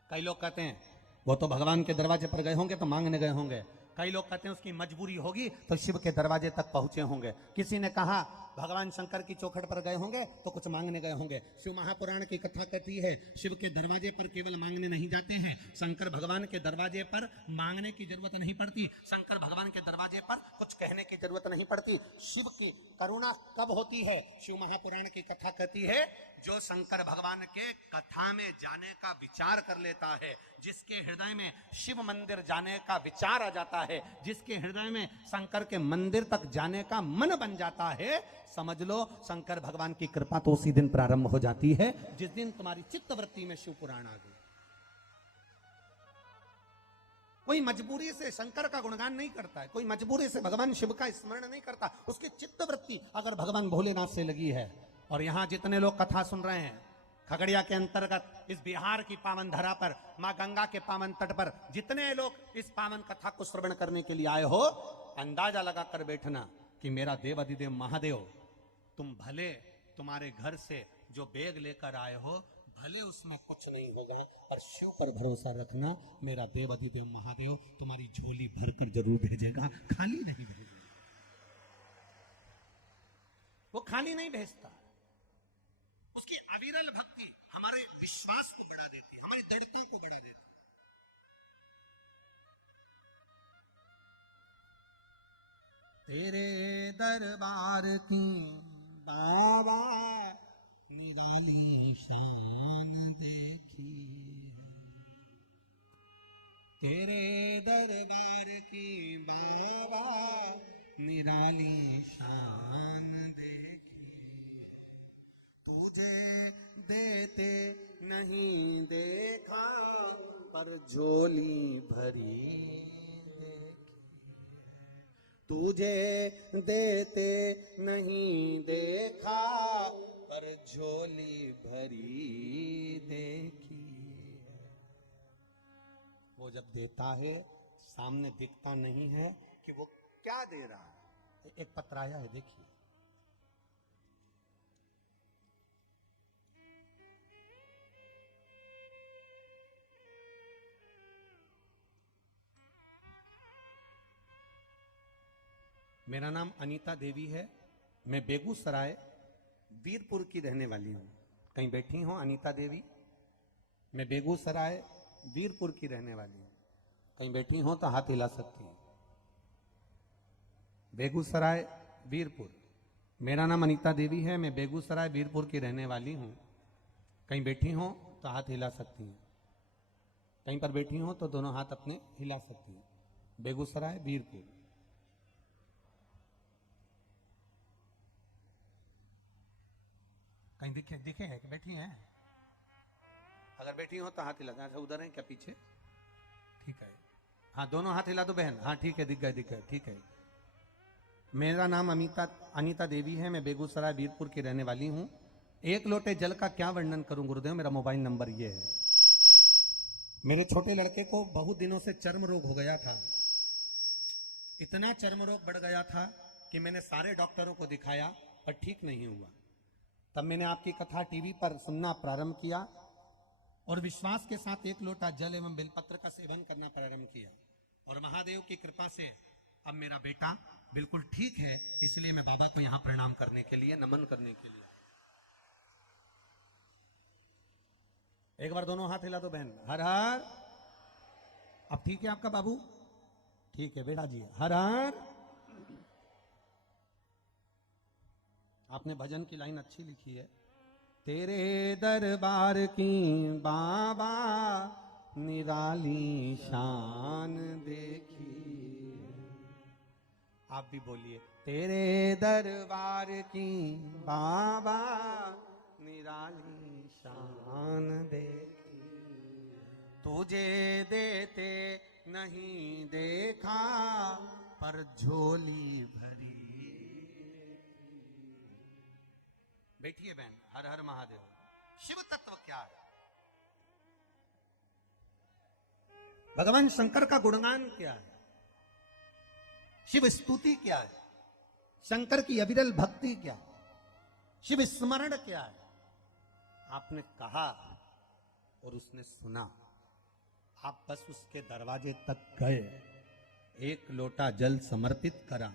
कई लोग कहते हैं वो तो भगवान के दरवाजे पर गए होंगे तो मांगने गए होंगे, कई लोग कहते हैं उसकी मजबूरी होगी तो शिव के दरवाजे तक पहुंचे होंगे, किसी ने कहा भगवान शंकर की चौखट पर गए होंगे तो कुछ मांगने गए होंगे। शिव महापुराण की कथा कहती है शिव के दरवाजे पर केवल मांगने नहीं जाते हैं, शंकर भगवान के दरवाजे पर मांगने की जरूरत नहीं पड़ती, शंकर भगवान के दरवाजे पर कुछ कहने की जरूरत नहीं पड़ती। शिव की करुणा कब होती है? शिव महापुराण की कथा कहती है जो शंकर भगवान के कथा में जाने का विचार कर लेता है, जिसके हृदय में शिव मंदिर जाने का विचार आ जाता है, जिसके हृदय में शंकर के मंदिर तक जाने का मन बन जाता है, समझ लो शंकर भगवान की कृपा तो उसी दिन प्रारंभ हो जाती है जिस दिन तुम्हारी चित्तवृत्ति में शिव पुराण आ गई। कोई मजबूरी से शंकर का गुणगान नहीं करता है, कोई मजबूरी से भगवान शिव का स्मरण नहीं करता, उसकी चित्तवृत्ति अगर भगवान भोलेनाथ से लगी है। और यहां जितने लोग कथा सुन रहे हैं, खगड़िया के अंतर्गत इस बिहार की पावन धरा पर, मां गंगा के पावन तट पर जितने लोग इस पावन कथा को श्रवण करने के लिए आए हो, अंदाजा लगाकर बैठना कि मेरा देव अधिदेव महादेव, तुम भले तुम्हारे घर से जो बैग लेकर आए हो भले उसमें कुछ नहीं होगा, पर शिव पर भरोसा रखना, मेरा देव अधिदेव महादेव तुम्हारी झोली भरकर जरूर भेजेगा, खाली नहीं भेजेगा। वो खाली नहीं भेजता। उसकी अविरल भक्ति हमारे विश्वास को बढ़ा देती है, हमारी दृढ़ता को बढ़ा देती है। तेरे दरबार की बाबा निराली शान देखी, तेरे दरबार की बाबा निराली शान देखी, तुझे देते नहीं देखा पर झोली भरी देखी, तुझे देते नहीं देखा पर झोली भरी देखी। वो जब देता है सामने दिखता नहीं है कि वो क्या दे रहा है? एक पत्र आया है, देखिए। मेरा नाम अनीता देवी है, मैं बेगूसराय वीरपुर की रहने वाली हूं। कहीं बैठी हो अनीता देवी? मैं बेगूसराय वीरपुर की रहने वाली हूं। कहीं बैठी हो तो हाथ हिला सकती हैं। बेगूसराय वीरपुर। मेरा नाम अनीता देवी है, मैं बेगूसराय वीरपुर की रहने वाली हूं। कहीं बैठी हो तो हाथ हिला सकती हैं। कहीं पर बैठी हो तो दोनों हाथ अपने हिला सकती हैं। बेगूसराय वीरपुर। कहीं दिखे दिखे है कि बैठी हैं? अगर बैठी हो तो हाथ हिला। अच्छा, उधर है क्या पीछे? ठीक है, हाँ दोनों हाथ हिला दो बहन। हाँ ठीक है, दिख गए दिख गए, ठीक है। मेरा नाम अनीता देवी है, मैं बेगूसराय वीरपुर की रहने वाली हूँ। एक लोटे जल का क्या वर्णन करूं गुरुदेव, मेरा मोबाइल नंबर ये है। मेरे छोटे लड़के को बहुत दिनों से चर्म रोग हो गया था। इतना चर्म रोग बढ़ गया था कि मैंने सारे डॉक्टरों को दिखाया पर ठीक नहीं हुआ। तब मैंने आपकी कथा टीवी पर सुनना प्रारंभ किया और विश्वास के साथ एक लोटा जल एवं बेलपत्र का सेवन करना प्रारंभ किया। और महादेव की कृपा से अब मेरा बेटा बिल्कुल ठीक है। इसलिए मैं बाबा को यहां प्रणाम करने के लिए, नमन करने के लिए। एक बार दोनों हाथ हिला दो बहन। हर हर। अब ठीक है आपका बाबू? ठीक है बेटा जी, हर हर। आपने भजन की लाइन अच्छी लिखी है। तेरे दरबार की बाबा निराली शान देखी। आप भी बोलिए, तेरे दरबार की बाबा निराली शान देखी। तुझे देते नहीं देखा पर झोली भरी। बैठिए बहन। हर हर महादेव। शिव तत्व क्या है? भगवान शंकर का गुणगान क्या है? शिव स्तुति क्या है? शंकर की अविरल भक्ति क्या है? शिव स्मरण क्या है? आपने कहा और उसने सुना। आप बस उसके दरवाजे तक गए, एक लोटा जल समर्पित करा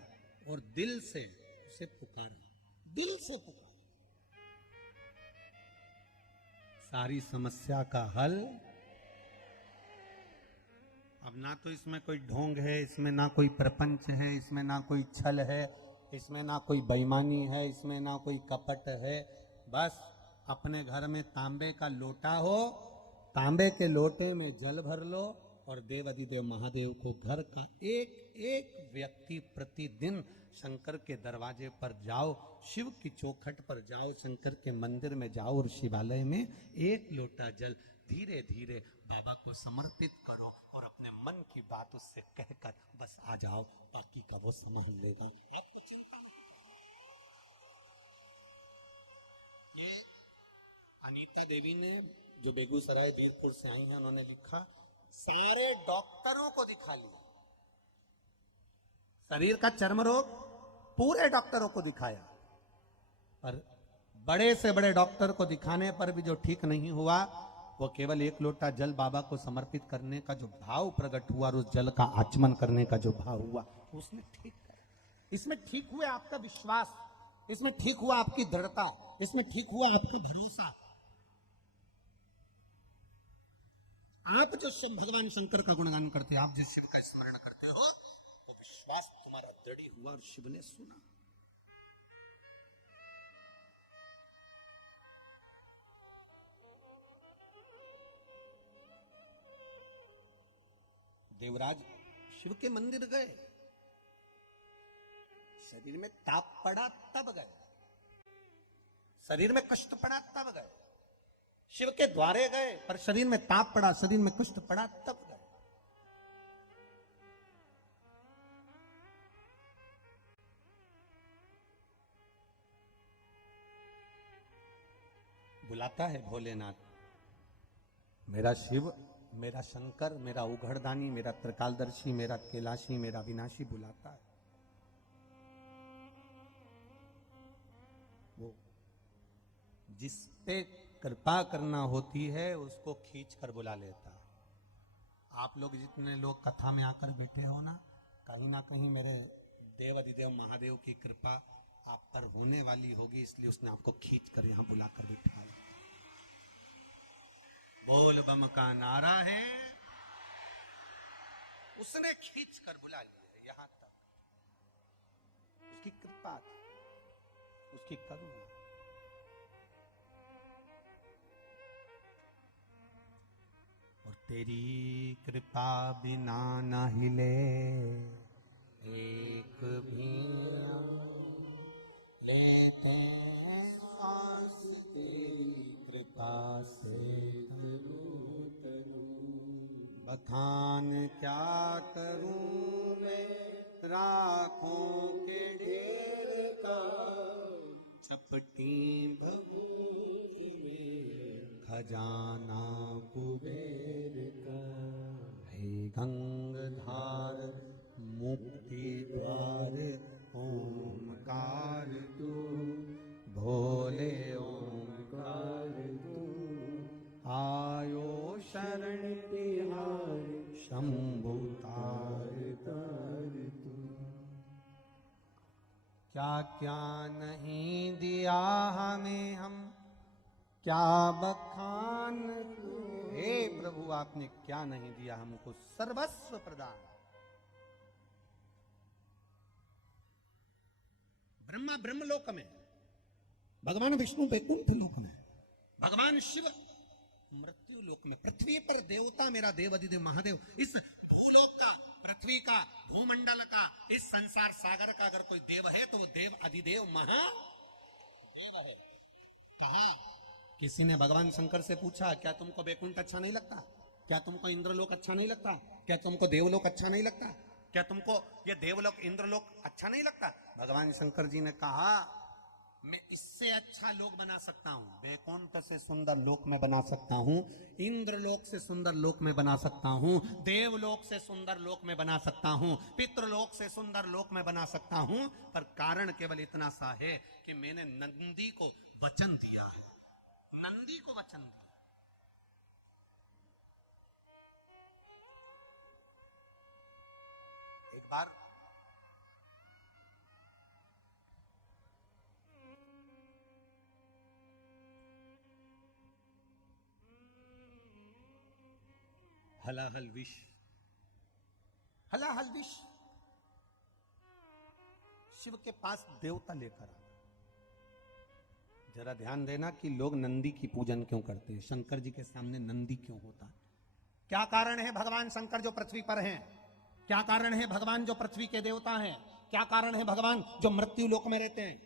और दिल से उसे पुकारा। दिल से पुकारा। सारी समस्या का हल। अब ना तो इसमें कोई ढोंग है, इसमें ना कोई प्रपंच है, इसमें ना कोई छल है, इसमें ना कोई बेईमानी है, इसमें ना कोई कपट है। बस अपने घर में तांबे का लोटा हो, तांबे के लोटे में जल भर लो और देव अधिदेव महादेव को घर का एक एक व्यक्ति प्रतिदिन शंकर के दरवाजे पर जाओ, शिव की चौखट पर जाओ, शंकर के मंदिर में जाओ और शिवालय में एक लोटा जल धीरे धीरे बाबा को समर्पित करो और अपने मन की बात उससे कहकर बस आ जाओ। बाकी का वो संभाल लेगा। आपको चिंता नहीं। ये अनीता देवी ने, जो बेगूसराय वीरपुर से आई हैं, उन्होंने लिखा, सारे डॉक्टरों को दिखा लिया। शरीर का चर्म रोग पूरे डॉक्टरों को दिखाया, पर बड़े से बड़े डॉक्टर को दिखाने पर भी जो ठीक नहीं हुआ, वो केवल एक लोटा जल बाबा को समर्पित करने का जो भाव प्रकट हुआ और उस जल का आचमन करने का जो भाव हुआ, उसने ठीक कर। इसमें ठीक हुआ आपका विश्वास, इसमें ठीक हुआ आपकी दृढ़ता, इसमें ठीक हुआ आपका भरोसा। आप जो भगवान शंकर का गुणगान करते, आप जिस शिव का स्मरण करते हो, वो विश्वास तुम्हारा दृढ़ हुआ और शिव ने सुना। देवराज शिव के मंदिर गए, शरीर में ताप पड़ा तब गए, शरीर में कष्ट पड़ा तब गए। शिव के द्वारे गए पर शरीर में ताप पड़ा, शरीर में कष्ट पड़ा तब गए। बुलाता है भोलेनाथ, मेरा शिव, मेरा शंकर, मेरा उघड़दानी, मेरा त्रिकालदर्शी, मेरा कैलाशी, मेरा विनाशी बुलाता है। वो जिस पे कृपा करना होती है उसको खींच कर बुला लेता है। आप लोग जितने लोग कथा में आकर बैठे हो ना कहीं मेरे देव अधिदेव महादेव की कृपा आप पर होने वाली होगी, इसलिए उसने आपको खींच कर यहां बुलाकर बिठाया। बोल बम का नारा है, उसने खींच कर बुला लिया यहां तक। उसकी कृपा थी, उसकी करुणा। और तेरी कृपा बिना न हिले एक भी लेते सांस, तेरी कृपा से तरू तरू। बखान क्या करूं मैं राखों के ढेर का, चपटी भभूत में खजाना कुबेर का। हे गंगाधार मुक्ति द्वार ओमकार तू, भोले ओमकार तू। आयो शरण तिहार शंभु तार तार तू। क्या क्या नहीं दिया हमें, हम क्या बखान तू। हे प्रभु आपने क्या नहीं दिया हमको, सर्वस्व प्रदान। ब्रह्मा ब्रह्मलोक में, भगवान विष्णु वैकुंठ लोक में, भगवान शिव मृत्यु लोक में। पृथ्वी पर देवता मेरा देव अधिदेव महादेव, इस भूलोक का, पृथ्वी का, भूमंडल का, इस संसार सागर का अगर कोई देव है तो वो देव अधिदेव महादेव है। कहा किसी ने भगवान शंकर से पूछा, क्या तुमको वैकुंठ अच्छा नहीं लगता, क्या तुमको इंद्रलोक अच्छा नहीं लगता, क्या तुमको देवलोक अच्छा नहीं लगता, क्या तुमको ये देवलोक इंद्रलोक अच्छा नहीं लगता। भगवान शंकर जी ने कहा मैं इससे अच्छा लोक बना सकता हूं, वैकुंठ से सुंदर लोक में बना सकता हूं, इंद्रलोक से सुंदर लोक में बना सकता हूं, देवलोक से सुंदर लोक में बना सकता हूं, पितृलोक से सुंदर लोक में बना सकता हूं, पर कारण केवल इतना सा है कि मैंने नंदी को वचन दिया है, नंदी को वचन दिया। एक बार हलाहल विष, हलाहल विष शिव के पास देवता लेकर आ। जरा ध्यान देना कि लोग नंदी की पूजन क्यों करते हैं, शंकर जी के सामने नंदी क्यों होता है, क्या कारण है। भगवान शंकर जो पृथ्वी पर हैं, क्या कारण है भगवान जो पृथ्वी के देवता हैं, क्या कारण है भगवान जो मृत्यु लोक में रहते हैं।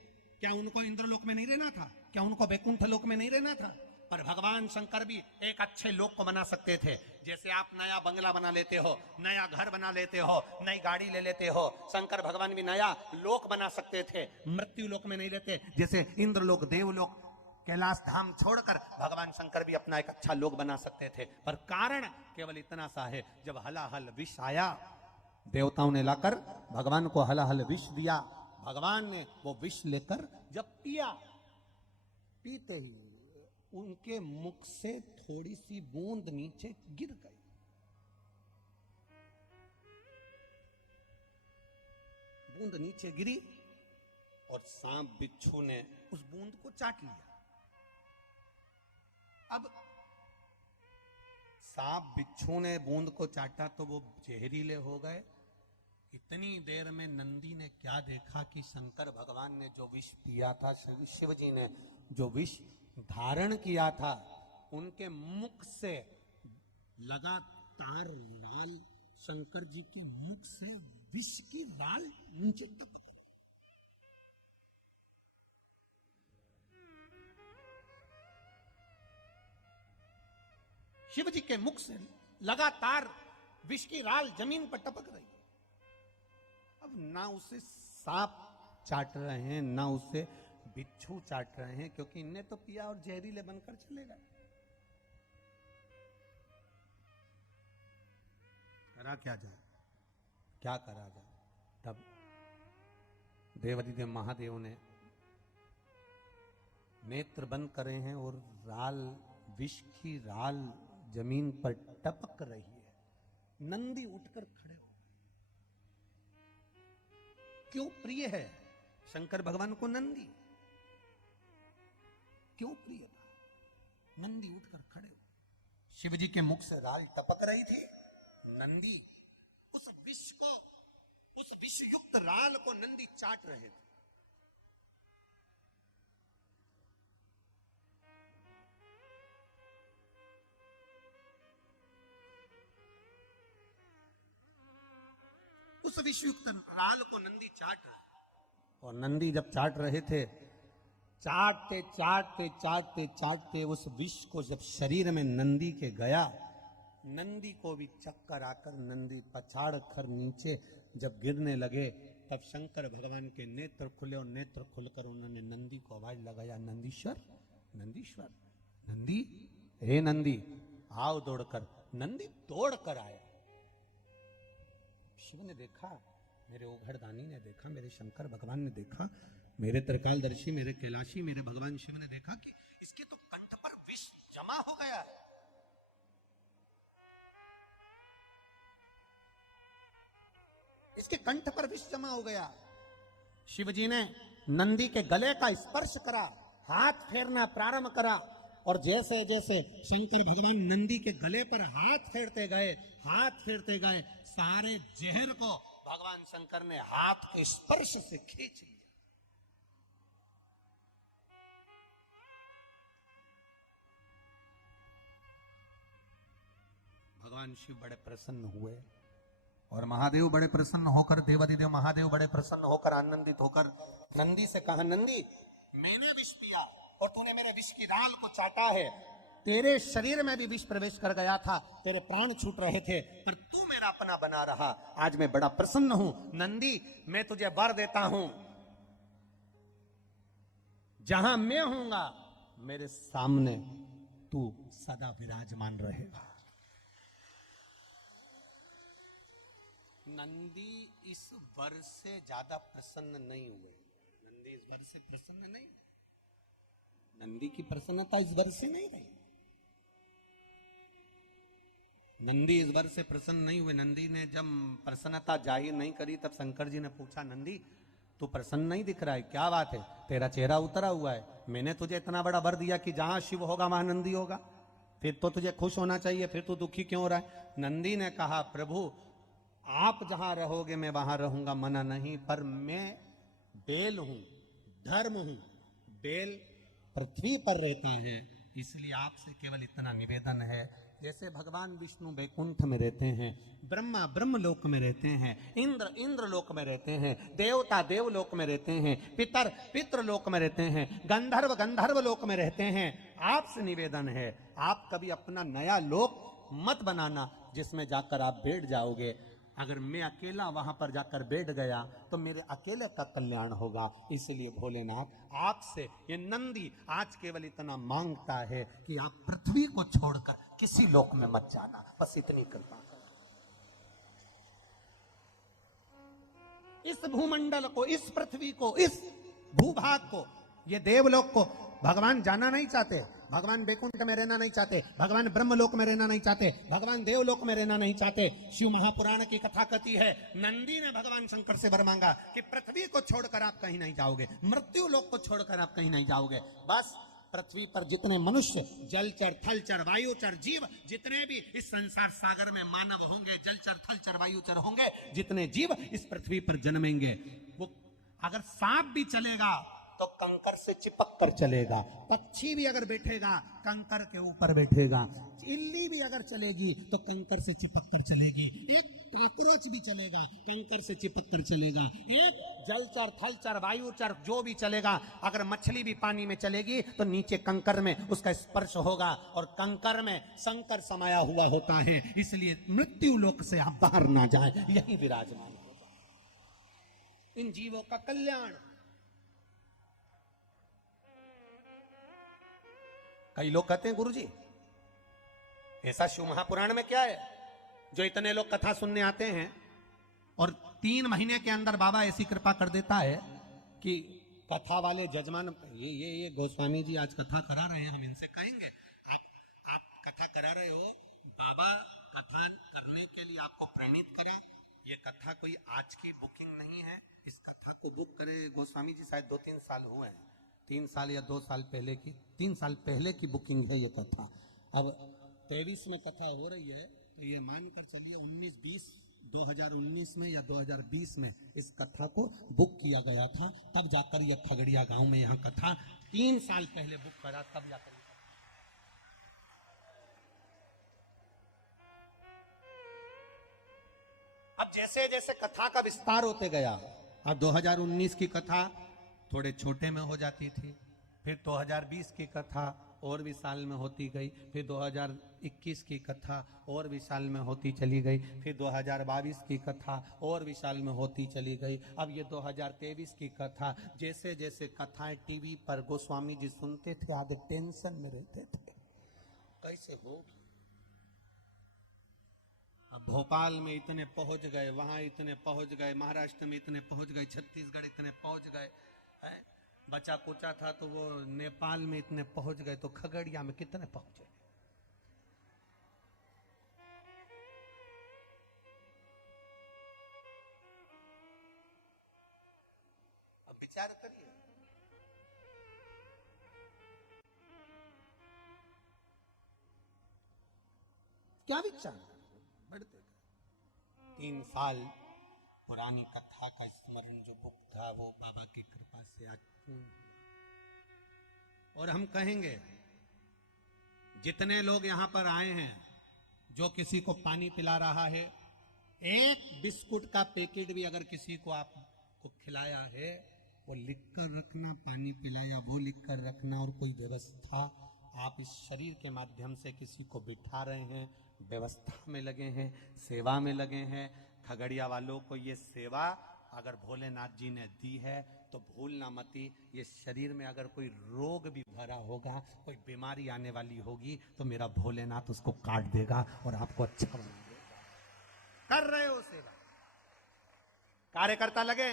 क्या उनको इंद्रलोक में नहीं रहना था, क्या उनको वैकुंठ लोक में नहीं रहना था। पर भगवान शंकर भी एक अच्छे लोक को बना सकते थे। जैसे आप नया बंगला बना लेते हो, नया घर बना लेते हो, नई गाड़ी ले लेते हो, शंकर भगवान भी नया लोक बना सकते थे, मृत्यु लोक में नहीं रहते। जैसे इंद्रलोक, देवलोक, कैलाश धाम छोड़कर भगवान शंकर भी अपना एक अच्छा लोक बना सकते थे। पर कारण केवल इतना सा है, जब हलाहल विष आया, देवताओं ने लाकर भगवान को हलाहल विष दिया, भगवान ने वो विष लेकर जब पिया, पीते ही उनके मुख से थोड़ी सी बूंद नीचे गिर गई। बूंद नीचे गिरी और सांप बिच्छू ने उस बूंद को चाट लिया। अब सांप बिच्छू ने बूंद को चाटा तो वो जहरीले हो गए। इतनी देर में नंदी ने क्या देखा कि शंकर भगवान ने जो विष पिया था, शिव जी ने जो विष धारण किया था, उनके मुख से लगातार लाल, शंकर जी के मुख से विष की लाल नीचे टपक। शिव जी के मुख से लगातार विष की राल जमीन पर टपक रही। अब ना उसे सांप चाट रहे हैं, ना उसे बिच्छू चाट रहे हैं, क्योंकि इनने तो पिया और जहरीले बनकर चले गए। करा क्या जाए, क्या करा जाए। तब देवाधिदेव महादेव ने नेत्र बंद करे हैं और राल, विष की राल जमीन पर टपक रही है। नंदी उठकर खड़े हो गए। क्यों प्रिय है शंकर भगवान को नंदी? क्यों प्रिय था? नंदी उठकर खड़े हो। शिव जी के मुख से राल टपक रही थी। नंदी उस विष को, उस विषयुक्त राल को नंदी चाट रहे थे। उस विषयुक्त राल को नंदी चाट रहे। और नंदी जब चाट रहे थे, चाटते चाटते चाटते चाटते उस विष को जब शरीर में नंदी के गया, नंदी को भी चक्कर आकर नंदी पछाड़ कर नीचे जब गिरने लगे, तब शंकर भगवान के नेत्र खुले और नेत्र खुलकर उन्होंने नंदी को आवाज लगाया, नंदीश्वर, नंदीश्वर, नंदी, हे नंदी आओ दौड़कर। नंदी दौड़कर आया। शिव ने देखा, मेरे ओघड़दानी ने देखा, मेरे शंकर भगवान ने देखा, मेरे त्रिकालदर्शी, मेरे कैलाशी, मेरे भगवान शिव ने देखा कि इसके तो कंठ पर विष जमा हो गया है। इसके कंठ पर विष जमा हो गया। शिव जी ने नंदी के गले का स्पर्श करा, हाथ फेरना प्रारंभ करा, और जैसे जैसे शंकर भगवान नंदी के गले पर हाथ फेरते गए, हाथ फेरते गए, सारे जहर को भगवान शंकर ने हाथ के स्पर्श से खींच लिया। भगवान शिव बड़े प्रसन्न हुए और महादेव बड़े प्रसन्न होकर, देवादिदेव महादेव बड़े प्रसन्न होकर, आनंदित होकर नंदी से कहा, नंदी मैंने विष पिया और तूने मेरे विष की राल को चाटा है। तेरे शरीर में भी विष प्रवेश कर गया था, तेरे प्राण छूट रहे थे, पर तू मेरा अपना बना रहा। आज मैं बड़ा प्रसन्न हूं। नंदी मैं तुझे वर देता हूं, जहां मैं हूंगा मेरे सामने तू सदा विराजमान रहेगा। नंदी इस वर से ज्यादा प्रसन्न नहीं हुए। नंदी इस वर से प्रसन्न नहीं, नंदी की प्रसन्नता इस वर से नहीं रही। नंदी इस वर से प्रसन्न नहीं हुए। नंदी ने जब प्रसन्नता जाहिर नहीं करी, तब शंकर जी ने पूछा, नंदी तू प्रसन्न नहीं दिख रहा है, क्या बात है? तेरा चेहरा उतरा हुआ है। मैंने तुझे इतना बड़ा वर दिया कि जहां शिव होगा वहां नंदी होगा, फिर तो तुझे खुश होना चाहिए, फिर तू दुखी क्यों हो रहा है? नंदी ने कहा, प्रभु आप जहां रहोगे मैं वहां रहूंगा, मना नहीं, पर मैं बेल हूं, धर्म हूं। बेल पृथ्वी पर रहता है, इसलिए आपसे केवल इतना निवेदन है, जैसे भगवान विष्णु वैकुंठ में रहते हैं, ब्रह्मा ब्रह्मलोक में रहते हैं, इंद्र इंद्रलोक में रहते हैं, देवता देवलोक में रहते हैं, पितर पितृलोक में रहते हैं, गंधर्व गंधर्व लोक में रहते हैं, आपसे निवेदन है आप कभी अपना नया लोक मत बनाना जिसमें जाकर आप बैठ जाओगे। अगर मैं अकेला वहां पर जाकर बैठ गया तो मेरे अकेले का कल्याण होगा। इसलिए भोलेनाथ आपसे ये नंदी आज केवल इतना मांगता है कि आप पृथ्वी को छोड़कर किसी लोक में मत जाना, बस इतनी कृपा करो। इस भूमंडल को, इस पृथ्वी को, इस भूभाग को, ये देवलोक को भगवान जाना नहीं चाहते, भगवान वैकुंठ में रहना नहीं चाहते, भगवान ब्रह्मलोक में रहना नहीं चाहते, भगवान देवलोक में रहना नहीं चाहते। शिव महापुराण की कथा कहती है, नंदी ने भगवान शंकर से वर मांगा कि पृथ्वी को छोड़कर आप कहीं नहीं जाओगे, मृत्यु लोक को छोड़कर आप कहीं नहीं जाओगे, बस पृथ्वी पर जितने मनुष्य, जलचर थलचर वायुचर जीव, जितने भी इस संसार सागर में मानव होंगे, जलचर थलचर वायुचर होंगे, जितने जीव इस पृथ्वी पर जन्मेंगे, वो अगर सांप भी चलेगा तो कंकर से चिपक कर चलेगा, पक्षी भी अगर बैठेगा कंकर के ऊपर बैठेगा, इल्ली भी अगर चलेगी तो कंकर से चिपक कर चलेगी, एक कॉकरोच भी चलेगा कंकर से चिपक कर चलेगा, एक जलचर थलचर वायुचर जो भी चलेगा, अगर मछली भी पानी में चलेगी तो नीचे कंकर में उसका स्पर्श होगा, और कंकर में शंकर समाया हुआ होता है, इसलिए मृत्यु लोक से आप बाहर ना जाए, यही विराजमान हो जाए। इन जीवों का कल्याण। कई लोग कहते हैं, गुरुजी ऐसा शिव महापुराण में क्या है जो इतने लोग कथा सुनने आते हैं और 3 महीने के अंदर बाबा ऐसी कृपा कर देता है कि कथा वाले जजमान, ये गोस्वामी जी आज कथा करा रहे हैं, हम इनसे कहेंगे आप कथा करा रहे हो, बाबा कथा करने के लिए आपको प्रेरित करा। ये कथा कोई आज की बुकिंग नहीं है, इस कथा को बुक करे गोस्वामी जी शायद 2-3 साल हुए हैं, 3 साल या 2 साल पहले की, 3 साल पहले की बुकिंग है ये कथा। अब 23 में कथा हो रही है, तो ये मानकर चलिए 2019 में या 2020 में इस कथा को बुक किया गया था, तब जाकर ये खगड़िया गांव में यहाँ कथा 3 साल पहले बुक करा, तब जाकर। अब जैसे जैसे कथा का विस्तार होते गया, अब 2019 की कथा थोड़े छोटे में हो जाती थी, फिर 2020 की कथा और विशाल में होती गई, फिर 2021 की कथा और विशाल में होती चली गई, फिर 2022 की कथा और विशाल में होती चली गई। अब ये 2023 की कथा, जैसे जैसे कथाएं टीवी पर गोस्वामी जी सुनते थे, आधे टेंशन में रहते थे कैसे होगी। अब भोपाल में इतने पहुंच गए, वहां इतने पहुंच गए, महाराष्ट्र में इतने पहुंच गए, छत्तीसगढ़ इतने पहुंच गए, बचा कुचा था तो वो नेपाल में इतने पहुंच गए, तो खगड़िया में कितने पहुंचे। अब विचार करिए, क्या विचार बढ़ते। 3 साल पुरानी कथा का स्मरण जो बुक था वो बाबा की कृपा से आज, और हम कहेंगे जितने लोग यहां पर आए हैं, जो किसी को पानी पिला रहा है, एक बिस्कुट का पैकेट भी अगर किसी को आपको खिलाया है, वो लिखकर रखना, पानी पिलाया वो लिखकर रखना। और कोई व्यवस्था आप इस शरीर के माध्यम से किसी को बिठा रहे हैं, व्यवस्था में लगे हैं, सेवा में लगे हैं। खगड़िया वालों को ये सेवा अगर भोलेनाथ जी ने दी है तो भूलना मती। ये शरीर में अगर कोई रोग भी भरा होगा, कोई बीमारी आने वाली होगी, तो मेरा भोलेनाथ उसको काट देगा और आपको अच्छा बना देगा। कर रहे हो सेवा, कार्यकर्ता लगे,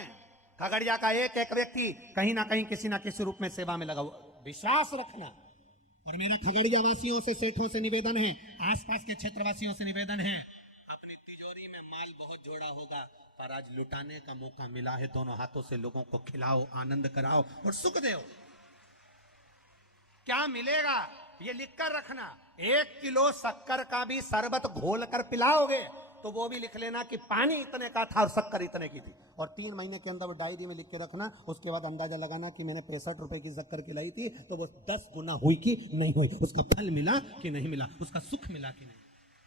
खगड़िया का एक एक व्यक्ति कहीं ना कहीं किसी ना किसी रूप में सेवा में लगा हुआ, विश्वास रखना। और मेरा खगड़िया वासियों से, सेठों से निवेदन है, आसपास के क्षेत्रवासियों से निवेदन है, अपनी तिजोरी में माल बहुत जोड़ा होगा, पर आज लुटाने का मौका मिला है, दोनों हाथों से लोगों को खिलाओ, आनंद कराओ और सुख दो। क्या मिलेगा ये लिखकर रखना। 1 किलो शक्कर का भी शरबत घोल कर पिलाओगे तो वो भी लिख लेना कि पानी इतने का था और शक्कर इतने की थी, और 3 महीने के अंदर वो डायरी में लिख के रखना। उसके बाद अंदाजा लगाना कि मैंने 65 रुपए की शक्कर खिलाई थी, तो वो 10 गुना हुई कि नहीं हुई, उसका फल मिला कि नहीं मिला, उसका सुख मिला कि नहीं,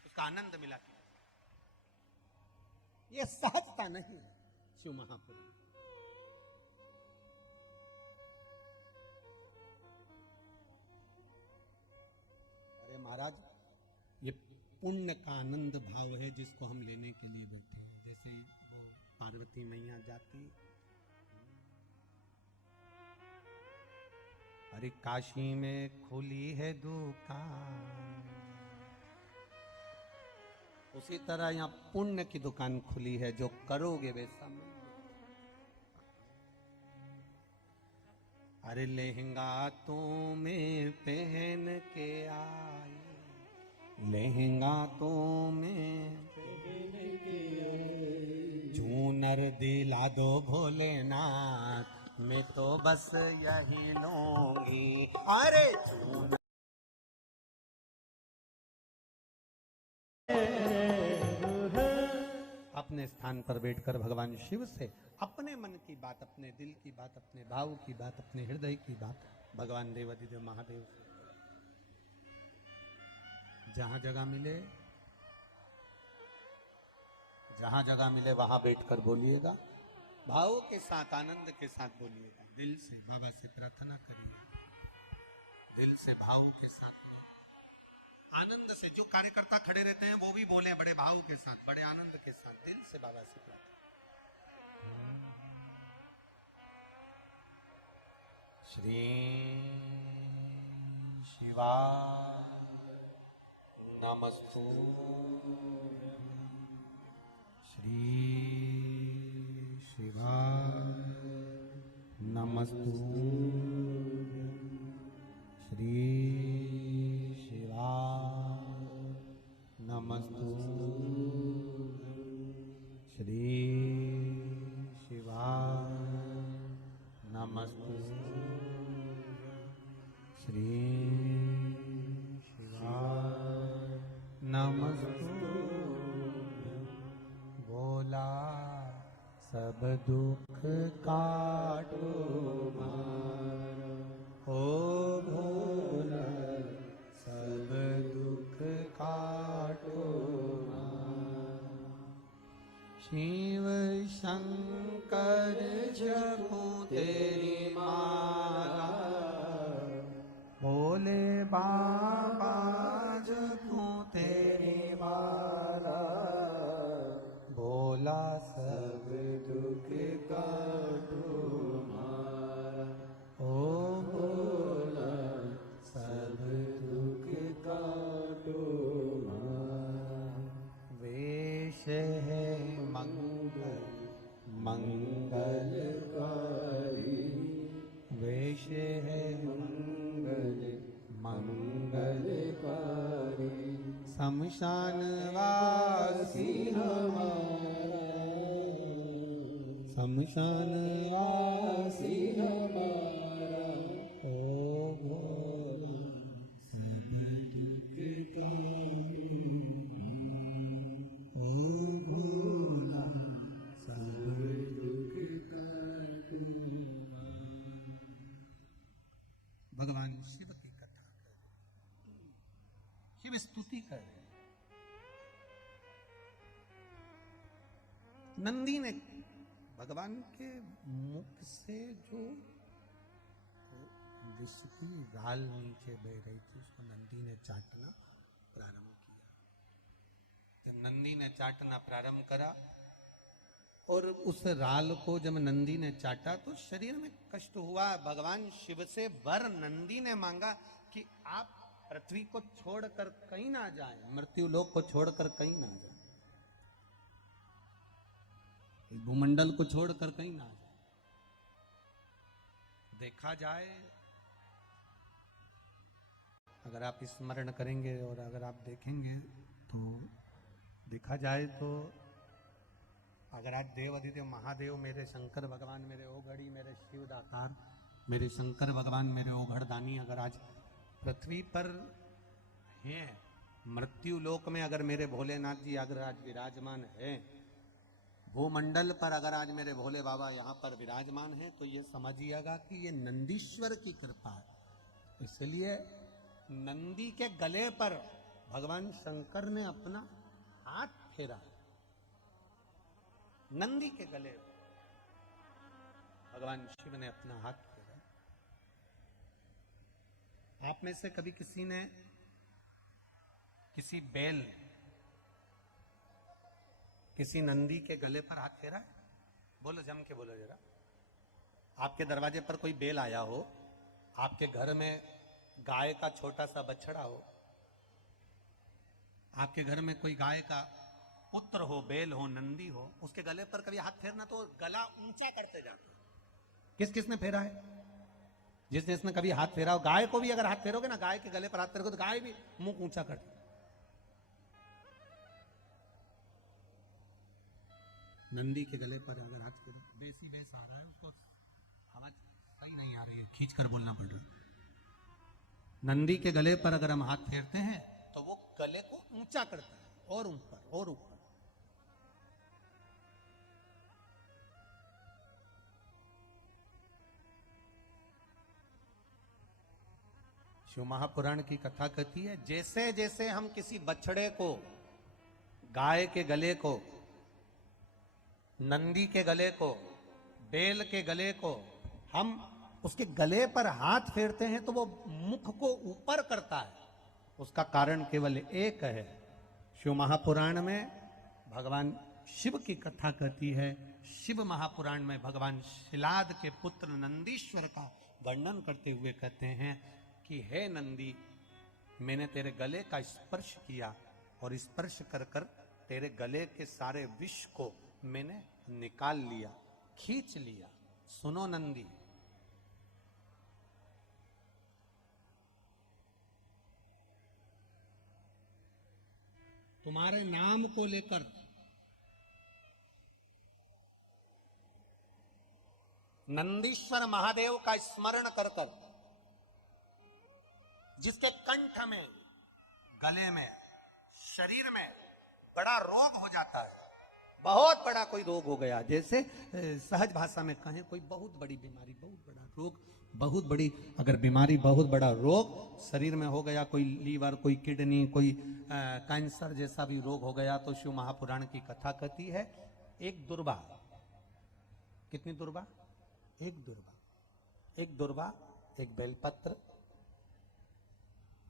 उसका आनंद मिला कि नहीं। ये सहजता नहीं है शिव महापुरुष। अरे महाराज, ये पुण्य का आनंद भाव है जिसको हम लेने के लिए बैठे हैं। जैसे वो पार्वती मैया जाती, अरे काशी में खुली है दुकान, उसी तरह यहाँ पुण्य की दुकान खुली है, जो करोगे वैसा मिलेगा। अरे लहंगा तो मैं पहन के आई, लहंगा तो मैं पहन के आई, झूनर दिला दो भोलेनाथ, मैं तो बस यही लूंगी। अरे अपने स्थान पर बैठकर भगवान शिव से अपने मन की बात, अपने दिल की बात, अपने भाव की बात, अपने हृदय की बात भगवान देवाधिदेव महादेव से जहां जगह मिले, जहां जगह मिले वहां बैठकर बोलिएगा, भाव के साथ, आनंद के साथ बोलिएगा, दिल से बाबा से प्रार्थना करिए, दिल से भाव के साथ, आनंद से। जो कार्यकर्ता खड़े रहते हैं वो भी बोले बड़े भाव के साथ, बड़े आनंद के साथ, दिल से बाबा से प्रार्थना। श्री शिवा नमस्तु, श्री शिवा नमस्तु श्री शिवाय नमस्तु श्री शिवाय नमस्तु श्री शिवाय नमस्तु बोला सब दुख काटो मारा ओ भोला सब दुख काटो मारा शिव शंकर जपो तेरी माला भोले बाबा जपो तेरी माला भोला सब दुख काटो मारा ओ भोला सब दुख काटो मारा वेश है मंगल मंगलकारी वेश है मंगल मंगलकारी शमशान वासी हमारा शमशान वासी हमारा ओ भोला सब दुख काटो ओ भोला सब दुख काटो भगवान शिव की कथा कर शिव स्तुति कर नंदी ने भगवान के मुख से जो विष की राल नीचे बह रही थी उसको नंदी ने चाटना प्रारंभ किया। जब नंदी ने चाटना प्रारंभ करा और उस राल को जब नंदी ने चाटा तो शरीर में कष्ट हुआ। भगवान शिव से वर नंदी ने मांगा कि आप पृथ्वी को छोड़कर कहीं ना जाए, मृत्यु लोक को छोड़कर कहीं ना जाए, भूमंडल को छोड़कर कहीं ना जाए। देखा जाए अगर आप स्मरण करेंगे और अगर आप देखेंगे तो देखा जाए तो अगर आज देव अधिदेव महादेव मेरे शंकर भगवान मेरे ओघड़ी मेरे शिव दातार मेरे शंकर भगवान मेरे ओघड़दानी अगर आज पृथ्वी पर हैं, मृत्यु लोक में अगर मेरे भोलेनाथ जी अगर आज विराजमान हैं, भूमंडल पर अगर आज मेरे भोले बाबा यहाँ पर विराजमान हैं, तो ये समझिएगा कि ये नंदीश्वर की कृपा है। इसलिए नंदी के गले पर भगवान शंकर ने अपना हाथ फेरा। नंदी के गले पर भगवान शिव ने अपना हाथ फेरा। आप में से कभी किसी ने किसी बैल किसी नंदी के गले पर हाथ फेरा है? बोलो जम के बोलो जरा। आपके दरवाजे पर कोई बैल आया हो, आपके घर में गाय का छोटा सा बछड़ा हो, आपके घर में कोई गाय का पुत्र हो, बैल हो, नंदी हो, उसके गले पर कभी हाथ फेरना तो गला ऊंचा करते जाते। किस किसने फेरा है? जिसने इसने कभी हाथ फेरा हो। गाय को भी अगर हाथ फेरोगे ना, गाय के गले पर हाथ फेरोगे तो गाय भी मुंह ऊंचा करती। नंदी के गले पर अगर हाथ फेरो, बेसी बेस आ रहा है, उसको आवाज सही नहीं आ रही है, खींच कर बोलना पड़ रहा है। नंदी के गले पर अगर हम हाथ फेरते हैं तो वो गले को ऊंचा करता है और ऊपर और ऊपर। शिव महापुराण की कथा कहती है, जैसे जैसे हम किसी बछड़े को, गाय के गले को, नंदी के गले को, बैल के गले को हम उसके गले पर हाथ फेरते हैं तो वो मुख को ऊपर करता है। उसका कारण केवल एक है। शिव महापुराण में भगवान शिव की कथा कहती है। शिव महापुराण में भगवान शिलाद के पुत्र नंदीश्वर का वर्णन करते हुए कहते हैं कि हे नंदी, मैंने तेरे गले का स्पर्श किया और स्पर्श कर कर तेरे गले के सारे विष को मैंने निकाल लिया, खींच लिया। सुनो नंदी, तुम्हारे नाम को लेकर नंदीश्वर महादेव का स्मरण कर कर, जिसके कंठ में, गले में, शरीर में बड़ा रोग हो जाता है, बहुत बड़ा कोई रोग हो गया, जैसे सहज भाषा में कहें कोई बहुत बड़ी बीमारी, बहुत बड़ा रोग, बहुत बड़ी अगर बीमारी, बहुत बड़ा रोग शरीर में हो गया, कोई लीवर, कोई किडनी, कोई कैंसर जैसा भी रोग हो गया, तो शिव महापुराण की कथा कहती है एक दुर्वा, कितनी दुर्वा? एक दुर्वा, एक दुर्वा, एक बेलपत्र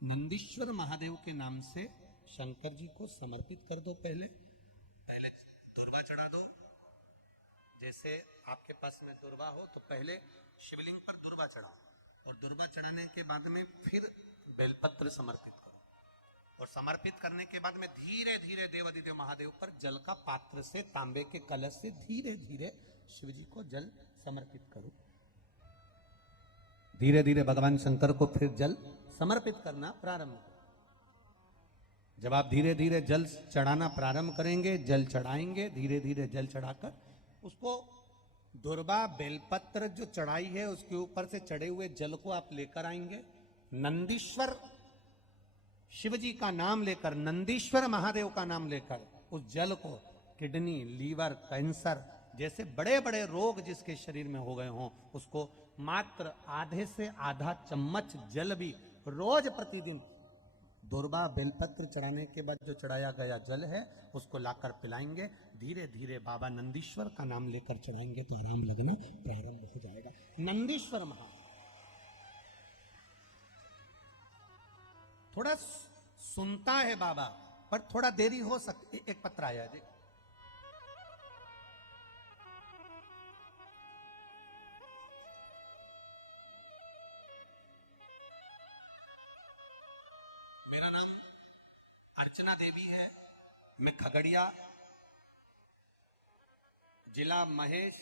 नंदीश्वर महादेव के नाम से शंकर जी को समर्पित कर दो। पहले दुर्वा चढ़ा दो। जैसे आपके पास में दुर्वा हो तो पहले शिवलिंग पर दुर्वा चढ़ाओ, और दुर्वा चढ़ाने के बाद में फिर बेलपत्र समर्पित करो, और समर्पित करने के बाद में धीरे धीरे देवाधिदेव महादेव पर जल का पात्र से, तांबे के कलश से धीरे धीरे शिव जी को जल समर्पित करो। धीरे धीरे भगवान शंकर को फिर जल समर्पित करना प्रारंभ करो। जब आप धीरे धीरे जल चढ़ाना प्रारंभ करेंगे, जल चढ़ाएंगे, धीरे धीरे जल चढ़ाकर उसको दुर्वा बेलपत्र जो चढ़ाई है उसके ऊपर से चढ़े हुए जल को आप लेकर आएंगे। नंदीश्वर शिव जी का नाम लेकर, नंदीश्वर महादेव का नाम लेकर उस जल को किडनी, लीवर, कैंसर जैसे बड़े बड़े रोग जिसके शरीर में हो गए हों, उसको मात्र आधे से आधा चम्मच जल भी रोज प्रतिदिन दुर्वा बेलपत्र चढ़ाने के बाद जो चढ़ाया गया जल है उसको लाकर पिलाएंगे। धीरे धीरे बाबा नंदीश्वर का नाम लेकर चढ़ाएंगे तो आराम लगना प्रारंभ हो जाएगा। नंदीश्वर महादेव थोड़ा सुनता है बाबा, पर थोड़ा देरी हो सकती। एक पत्र आया जी, मेरा नाम अर्चना देवी है, मैं खगड़िया, जिला महेश,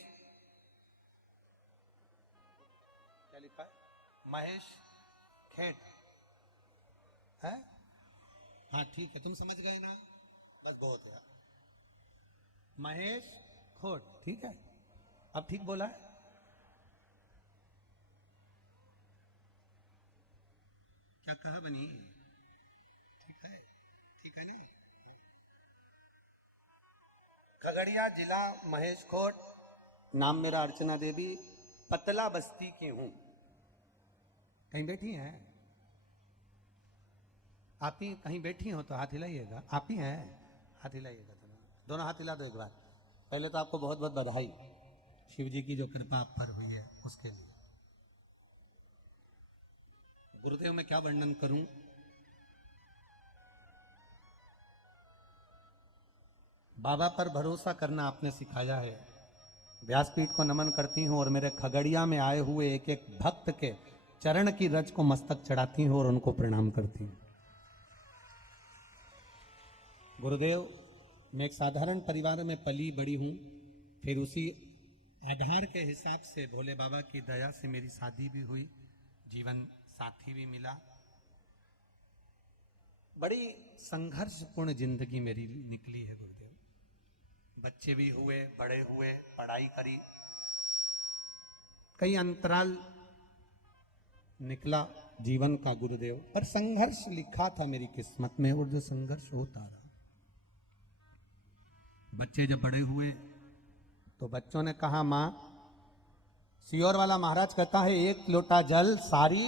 क्या लिखा है, महेश खेट है। हाँ ठीक है, तुम समझ गए ना, बस बहुत है। महेश खोट, ठीक है, अब ठीक बोला है। क्या कहा बनी? ठीक है नहीं? खगड़िया जिला महेश खोट, नाम मेरा अर्चना देवी, पतला बस्ती की हूं। कहीं बैठी हैं आप ही? कहीं बैठी हो तो हाथ हिलाइएगा। आप ही हैं? हाथ हिलाइएगा, दोनों हाथ हिला दो एक बार। पहले तो आपको बहुत बहुत बधाई, शिव जी की जो कृपा आप पर हुई है उसके लिए। गुरुदेव मैं क्या वर्णन करूं, बाबा पर भरोसा करना आपने सिखाया है। व्यासपीठ को नमन करती हूँ और मेरे खगड़िया में आए हुए एक एक भक्त के चरण की रज को मस्तक चढ़ाती हूँ और उनको प्रणाम करती हूँ। गुरुदेव मैं एक साधारण परिवार में पली बड़ी हूँ, फिर उसी आधार के हिसाब से भोले बाबा की दया से मेरी शादी भी हुई, जीवन साथी भी मिला। बड़ी संघर्षपूर्ण जिंदगी मेरी निकली है गुरुदेव। बच्चे भी हुए, बड़े हुए, पढ़ाई करी, कई अंतराल निकला जीवन का गुरुदेव, पर संघर्ष लिखा था मेरी किस्मत में और जो संघर्ष होता रहा। बच्चे जब बड़े हुए तो बच्चों ने कहा माँ, सियोर वाला महाराज कहता है एक लोटा जल सारी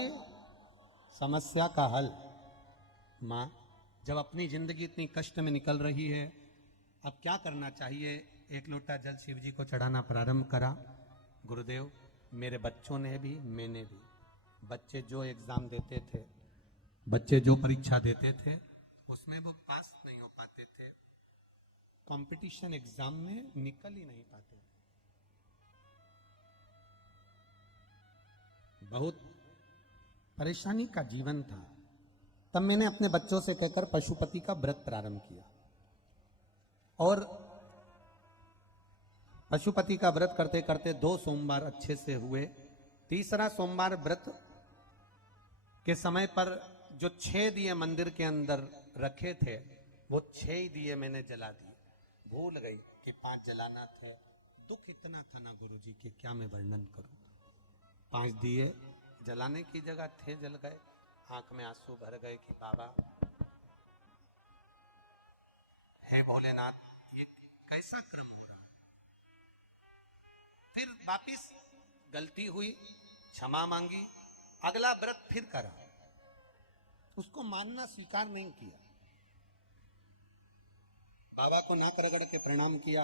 समस्या का हल। माँ जब अपनी जिंदगी इतनी कष्ट में निकल रही है, अब क्या करना चाहिए? एक लोटा जल शिव जी को चढ़ाना प्रारंभ करा। गुरुदेव मेरे बच्चों ने भी, मैंने भी, बच्चे जो एग्जाम देते थे, बच्चे जो परीक्षा देते थे उसमें वो पास नहीं हो पाते थे, कंपटीशन एग्जाम में निकल ही नहीं पाते थे। बहुत परेशानी का जीवन था। तब मैंने अपने बच्चों से कहकर पशुपति का व्रत प्रारंभ किया और पशुपति का व्रत करते करते 2 सोमवार अच्छे से हुए। तीसरा सोमवार व्रत के समय पर जो छेद ये मंदिर के अंदर रखे थे वो 6 ही दिए मैंने जला दिए, भूल गई कि 5 जलाना था। दुख इतना था ना गुरुजी कि क्या मैं वर्णन करूं। 5 दिए जलाने की जगह थे, जल गए। आंख में आंसू भर गए कि बाबा, हे भोलेनाथ, ये कैसा क्रम हो रहा है। फिर वापिस गलती हुई, क्षमा मांगी, अगला व्रत फिर करा, उसको मानना स्वीकार नहीं किया। बाबा को नाक रगड़ के प्रणाम किया,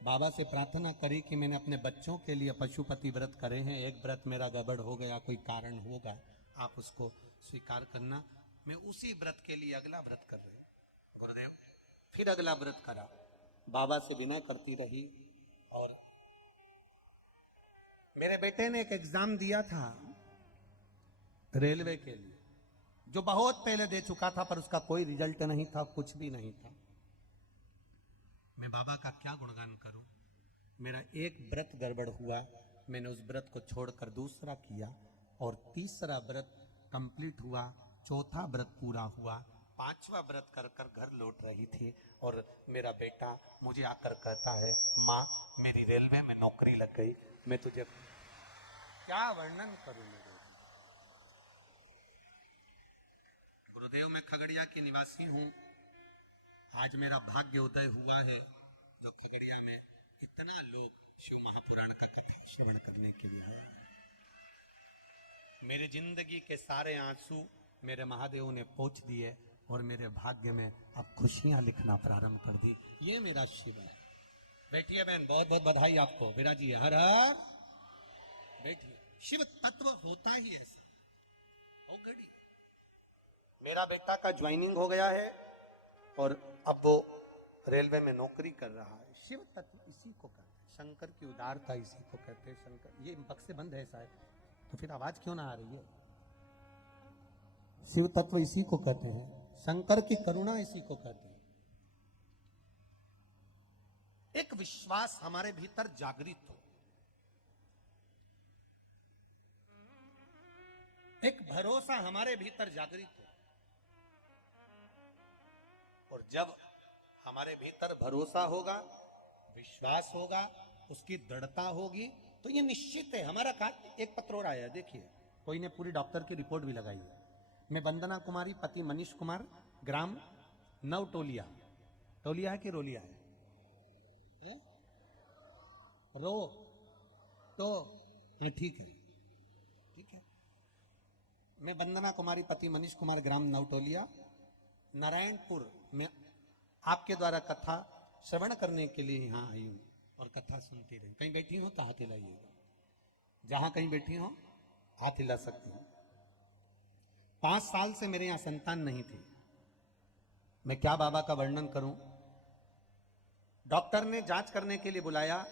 बाबा से प्रार्थना करी कि मैंने अपने बच्चों के लिए पशुपति व्रत करे हैं, एक व्रत मेरा गड़बड़ हो गया, कोई कारण होगा, आप उसको स्वीकार करना। मैं उसी व्रत के लिए अगला व्रत कर रही हूं। गुरुदेव फिर अगला व्रत करा, बाबा से विनय करती रही। और मेरे बेटे ने एक एग्जाम दिया था रेलवे के लिए, जो बहुत पहले दे चुका था, पर उसका कोई रिजल्ट नहीं था, कुछ भी नहीं था। मैं बाबा का क्या गुणगान करूं। मेरा एक व्रत गड़बड़ हुआ, मैंने उस व्रत को छोड़कर दूसरा किया, और तीसरा व्रत कंप्लीट हुआ, चौथा व्रत पूरा हुआ, 5वां व्रत कर कर घर लौट रही थी, और मेरा बेटा मुझे आकर कहता है, माँ मेरी रेलवे में नौकरी लग गई। मैं तुझे क्या वर्णन करूं मेरे गुरुदेव। मैं खगड़िया के निवासी हूं। आज मेरा भाग्य उदय हुआ है जो खगड़िया में इतना लोग शिव महापुराण का कथा श्रवण करने के लिए आया। मेरी जिंदगी के सारे आंसू मेरे महादेव ने पोंछ दिए, और मेरे भाग्य में अब खुशियां लिखना प्रारंभ कर दी। ये मेरा शिव है। बैठिए बहन, बहुत बहुत बधाई आपको। मेरा जी हर हर। बैठिए। शिव तत्व होता ही ऐसा। घड़ी मेरा बेटा का ज्वाइनिंग हो गया है, और अब वो रेलवे में नौकरी कर रहा है। शिव तत्व इसी को कहते हैं, शंकर की उदारता इसी को कहते हैं। शंकर, ये बक्से बंद है शायद, तो फिर आवाज क्यों ना आ रही है। शिव तत्व इसी को कहते हैं, शंकर की करुणा इसी को कहते हैं। एक विश्वास हमारे भीतर जागृत हो, एक भरोसा हमारे भीतर जागृत हो, और जब हमारे भीतर भरोसा होगा, विश्वास होगा, उसकी दृढ़ता होगी, तो ये निश्चित है हमारा कार्य। एक पत्र और आया है, देखिए, कोई ने पूरी डॉक्टर की रिपोर्ट भी लगाई है। मैं वंदना कुमारी, पति मनीष कुमार, ग्राम नवटोलिया। टोलिया है कि रोलिया है? रो तो हाँ, ठीक है, ठीक है। मैं वंदना कुमारी, पति मनीष कुमार, ग्राम नवटोलिया, नारायणपुर में आपके द्वारा कथा श्रवण करने के लिए यहाँ आई हूँ, और कथा सुनती रही। कहीं बैठी हो तो हाथ हिलाइएगा, जहां कहीं बैठी हो हाथ हिला सकती हूँ। 5 साल से मेरे यहाँ संतान नहीं थी। मैं क्या बाबा का वर्णन करूं। डॉक्टर ने जांच करने के लिए बुलाया,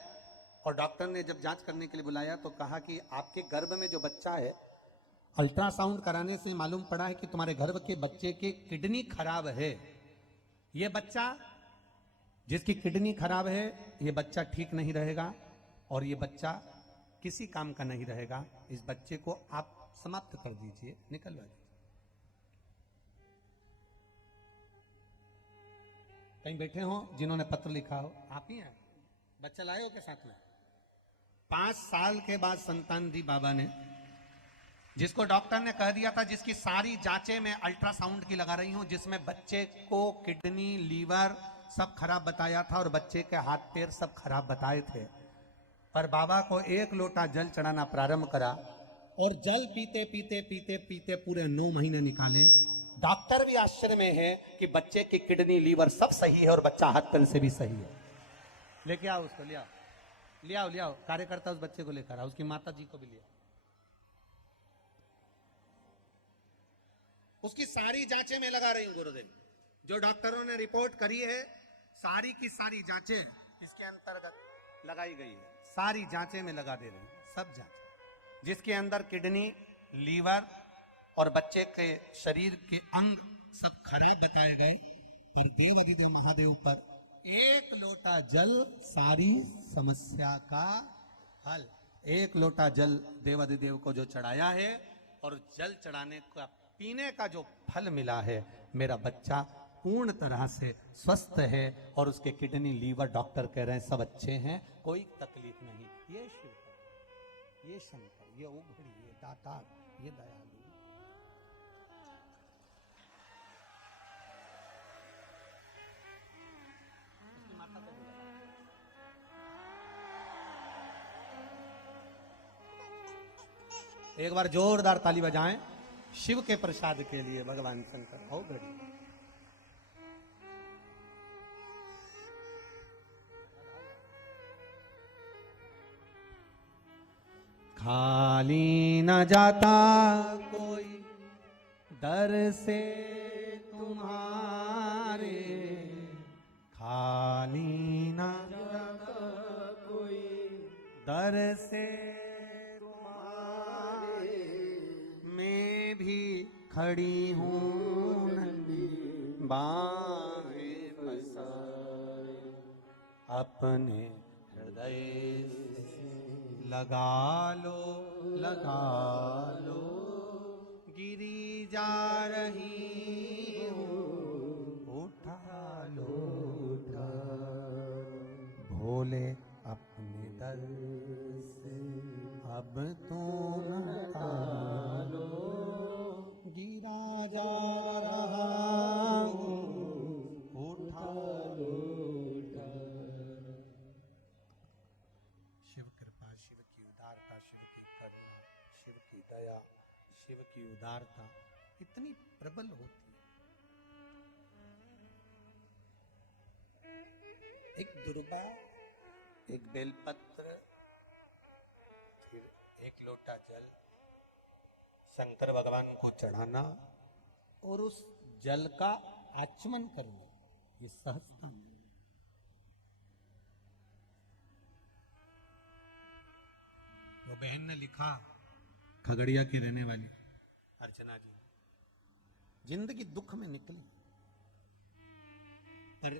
और डॉक्टर ने जब जांच करने के लिए बुलाया तो कहा कि आपके गर्भ में जो बच्चा है, अल्ट्रासाउंड कराने से मालूम पड़ा है कि तुम्हारे गर्भ के बच्चे की किडनी खराब है। ये बच्चा जिसकी किडनी खराब है, ये बच्चा ठीक नहीं रहेगा, और ये बच्चा किसी काम का नहीं रहेगा। इस बच्चे को आप समाप्त कर दीजिए, निकलवा दीजिए। कहीं बैठे हो जिन्होंने पत्र लिखा हो, आप ही हैं? बच्चा लाए हो के साथ में? 5 साल के बाद संतान दी बाबा ने, जिसको डॉक्टर ने कह दिया था, जिसकी सारी जांचें मैं अल्ट्रासाउंड की लगा रही हूं, जिसमें बच्चे को किडनी, लीवर सब खराब बताया था, और बच्चे के हाथ पैर सब खराब बताए थे। पर बाबा को 1 लोटा जल चढ़ाना प्रारंभ करा, और जल पीते पीते पीते पीते पूरे 9 महीने निकाले। डॉक्टर भी आश्चर्य में है कि बच्चे की किडनी, लीवर सब सही है, और बच्चा हाथ पैर से भी सही है। लेके आओ उसको, ले आओ, ले आओ, ले आओ। कार्यकर्ता उस बच्चे को लेकर आओ, उसकी माता जी को भी ले आओ। उसकी सारी जांचें मैं लगा रही हूं गुरुदेव। जो डॉक्टरों ने रिपोर्ट करी है, सारी की सारी जांचें इसके अंतर्गत लगाई गई है। सारी जांचें मैं लगा दे रही हूं, सब जांचें, जिसके अंदर किडनी, लीवर और बच्चे के शरीर के अंग सब खराब बताए गए। पर देव अधिदेव महादेव पर 1 लोटा जल सारी समस्या का हल। 1 लोटा जल देव अधिदेव को जो चढ़ाया है, और जल चढ़ाने का, पीने का जो फल मिला है, मेरा बच्चा पूर्ण तरह से स्वस्थ है और उसके किडनी लीवर डॉक्टर कह रहे हैं सब अच्छे हैं, कोई तकलीफ नहीं। ये शिव है, ये शंकर, ये उघड़ी, ये दातार, ये दयालु। एक बार जोरदार ताली बजाएं शिव के प्रसाद के लिए, भगवान शंकर हो घड़ी। खाली न जाता कोई दर से तुम्हारे, खाली न जाता कोई दर से तुम्हारे, मैं भी खड़ी हूँ नंदी बाहें पसारे, अपने हृदय लगा लो, लगा लो, गिरी जा रही हूँ, उठा लो, उठा भोले अपने दर से अब तो लो, गिरा जा रहा हूँ, उठा लो, उठा। शिव कृपा, शिव की उदारता, शिव की करुणा, शिव की दया, शिव की उदारता इतनी प्रबल होती है। एक दुर्बा, एक बेलपत्र, फिर एक लोटा जल शंकर भगवान को चढ़ाना और उस जल का आचमन करना, ये सहजता है। वो बहन ने लिखा, खगड़िया की रहने वाली अर्चना जी, जिंदगी दुख में निकली, पर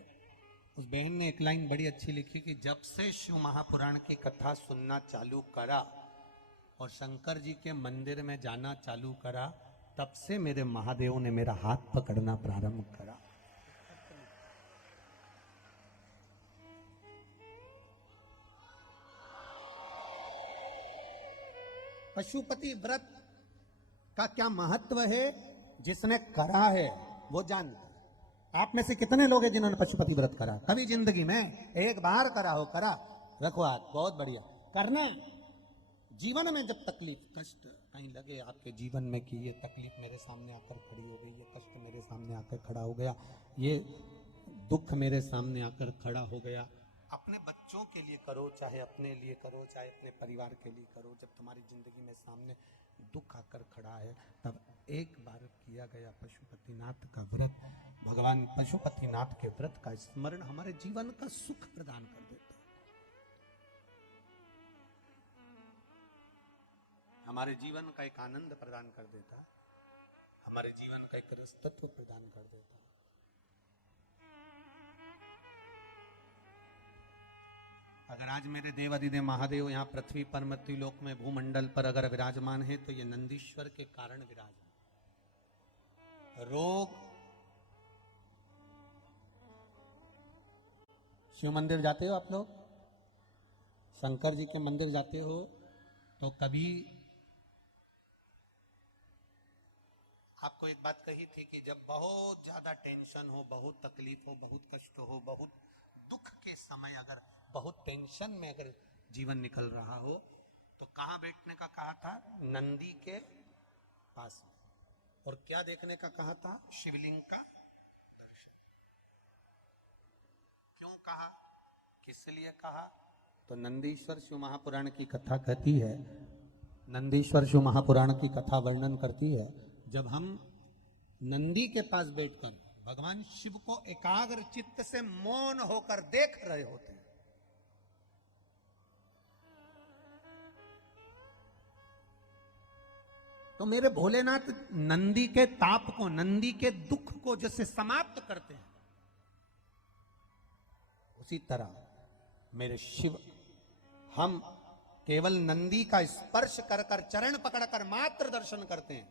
उस बहन ने एक लाइन बड़ी अच्छी लिखी कि जब से शिव महापुराण की कथा सुनना चालू करा और शंकर जी के मंदिर में जाना चालू करा, तब से मेरे महादेव ने मेरा हाथ पकड़ना प्रारंभ करा। पशुपति व्रत का क्या महत्व है, जिसने करा है वो जानता। आप में से कितने लोग हैं जिन्होंने पशुपति व्रत करा? कभी जिंदगी में एक बार करा हो? करा, रखो हाथ, बहुत बढ़िया। करना, जीवन में जब तकलीफ कष्ट कहीं लगे आपके जीवन में कि ये तकलीफ मेरे सामने आकर खड़ी हो गई, ये कष्ट मेरे सामने आकर खड़ा हो गया, ये दुख मेरे सामने आकर खड़ा हो गया, अपने बच्चों के लिए करो, चाहे अपने लिए करो, चाहे अपने परिवार के लिए करो। जब तुम्हारी जिंदगी में सामने दुख आकर खड़ा है, तब एक बार किया गया पशुपतिनाथ का व्रत, भगवान पशुपतिनाथ के व्रत का स्मरण हमारे जीवन का सुख प्रदान कर देता है, हमारे जीवन का एक आनंद प्रदान कर देता है, हमारे जीवन का एक रसतत्व प्रदान कर देता है। अगर आज मेरे देव अधिदेव महादेव यहाँ पृथ्वी पर मृत्यु लोक में भूमंडल पर अगर विराजमान है, तो ये नंदीश्वर के कारण विराजमान। रोग, शिव मंदिर जाते हो आप लोग, शंकर जी के मंदिर जाते हो, तो कभी आपको एक बात कही थी कि जब बहुत ज्यादा टेंशन हो, बहुत तकलीफ हो, बहुत कष्ट हो, बहुत दुख के समय अगर बहुत टेंशन में अगर जीवन निकल रहा हो, तो कहाँ बैठने का कहा था? नंदी के पास में। और क्या देखने का कहा था? शिवलिंग का दर्शन। क्यों कहा, किस लिए कहा? तो नंदीश्वर शिव महापुराण की कथा कहती है, नंदीश्वर शिव महापुराण की कथा वर्णन करती है, जब हम नंदी के पास बैठकर भगवान शिव को एकाग्र चित्त से मौन होकर देख रहे होते हैं, तो मेरे भोलेनाथ नंदी के ताप को, नंदी के दुख को जैसे समाप्त करते हैं, उसी तरह मेरे शिव, हम केवल नंदी का स्पर्श कर कर, चरण पकड़कर मात्र दर्शन करते हैं,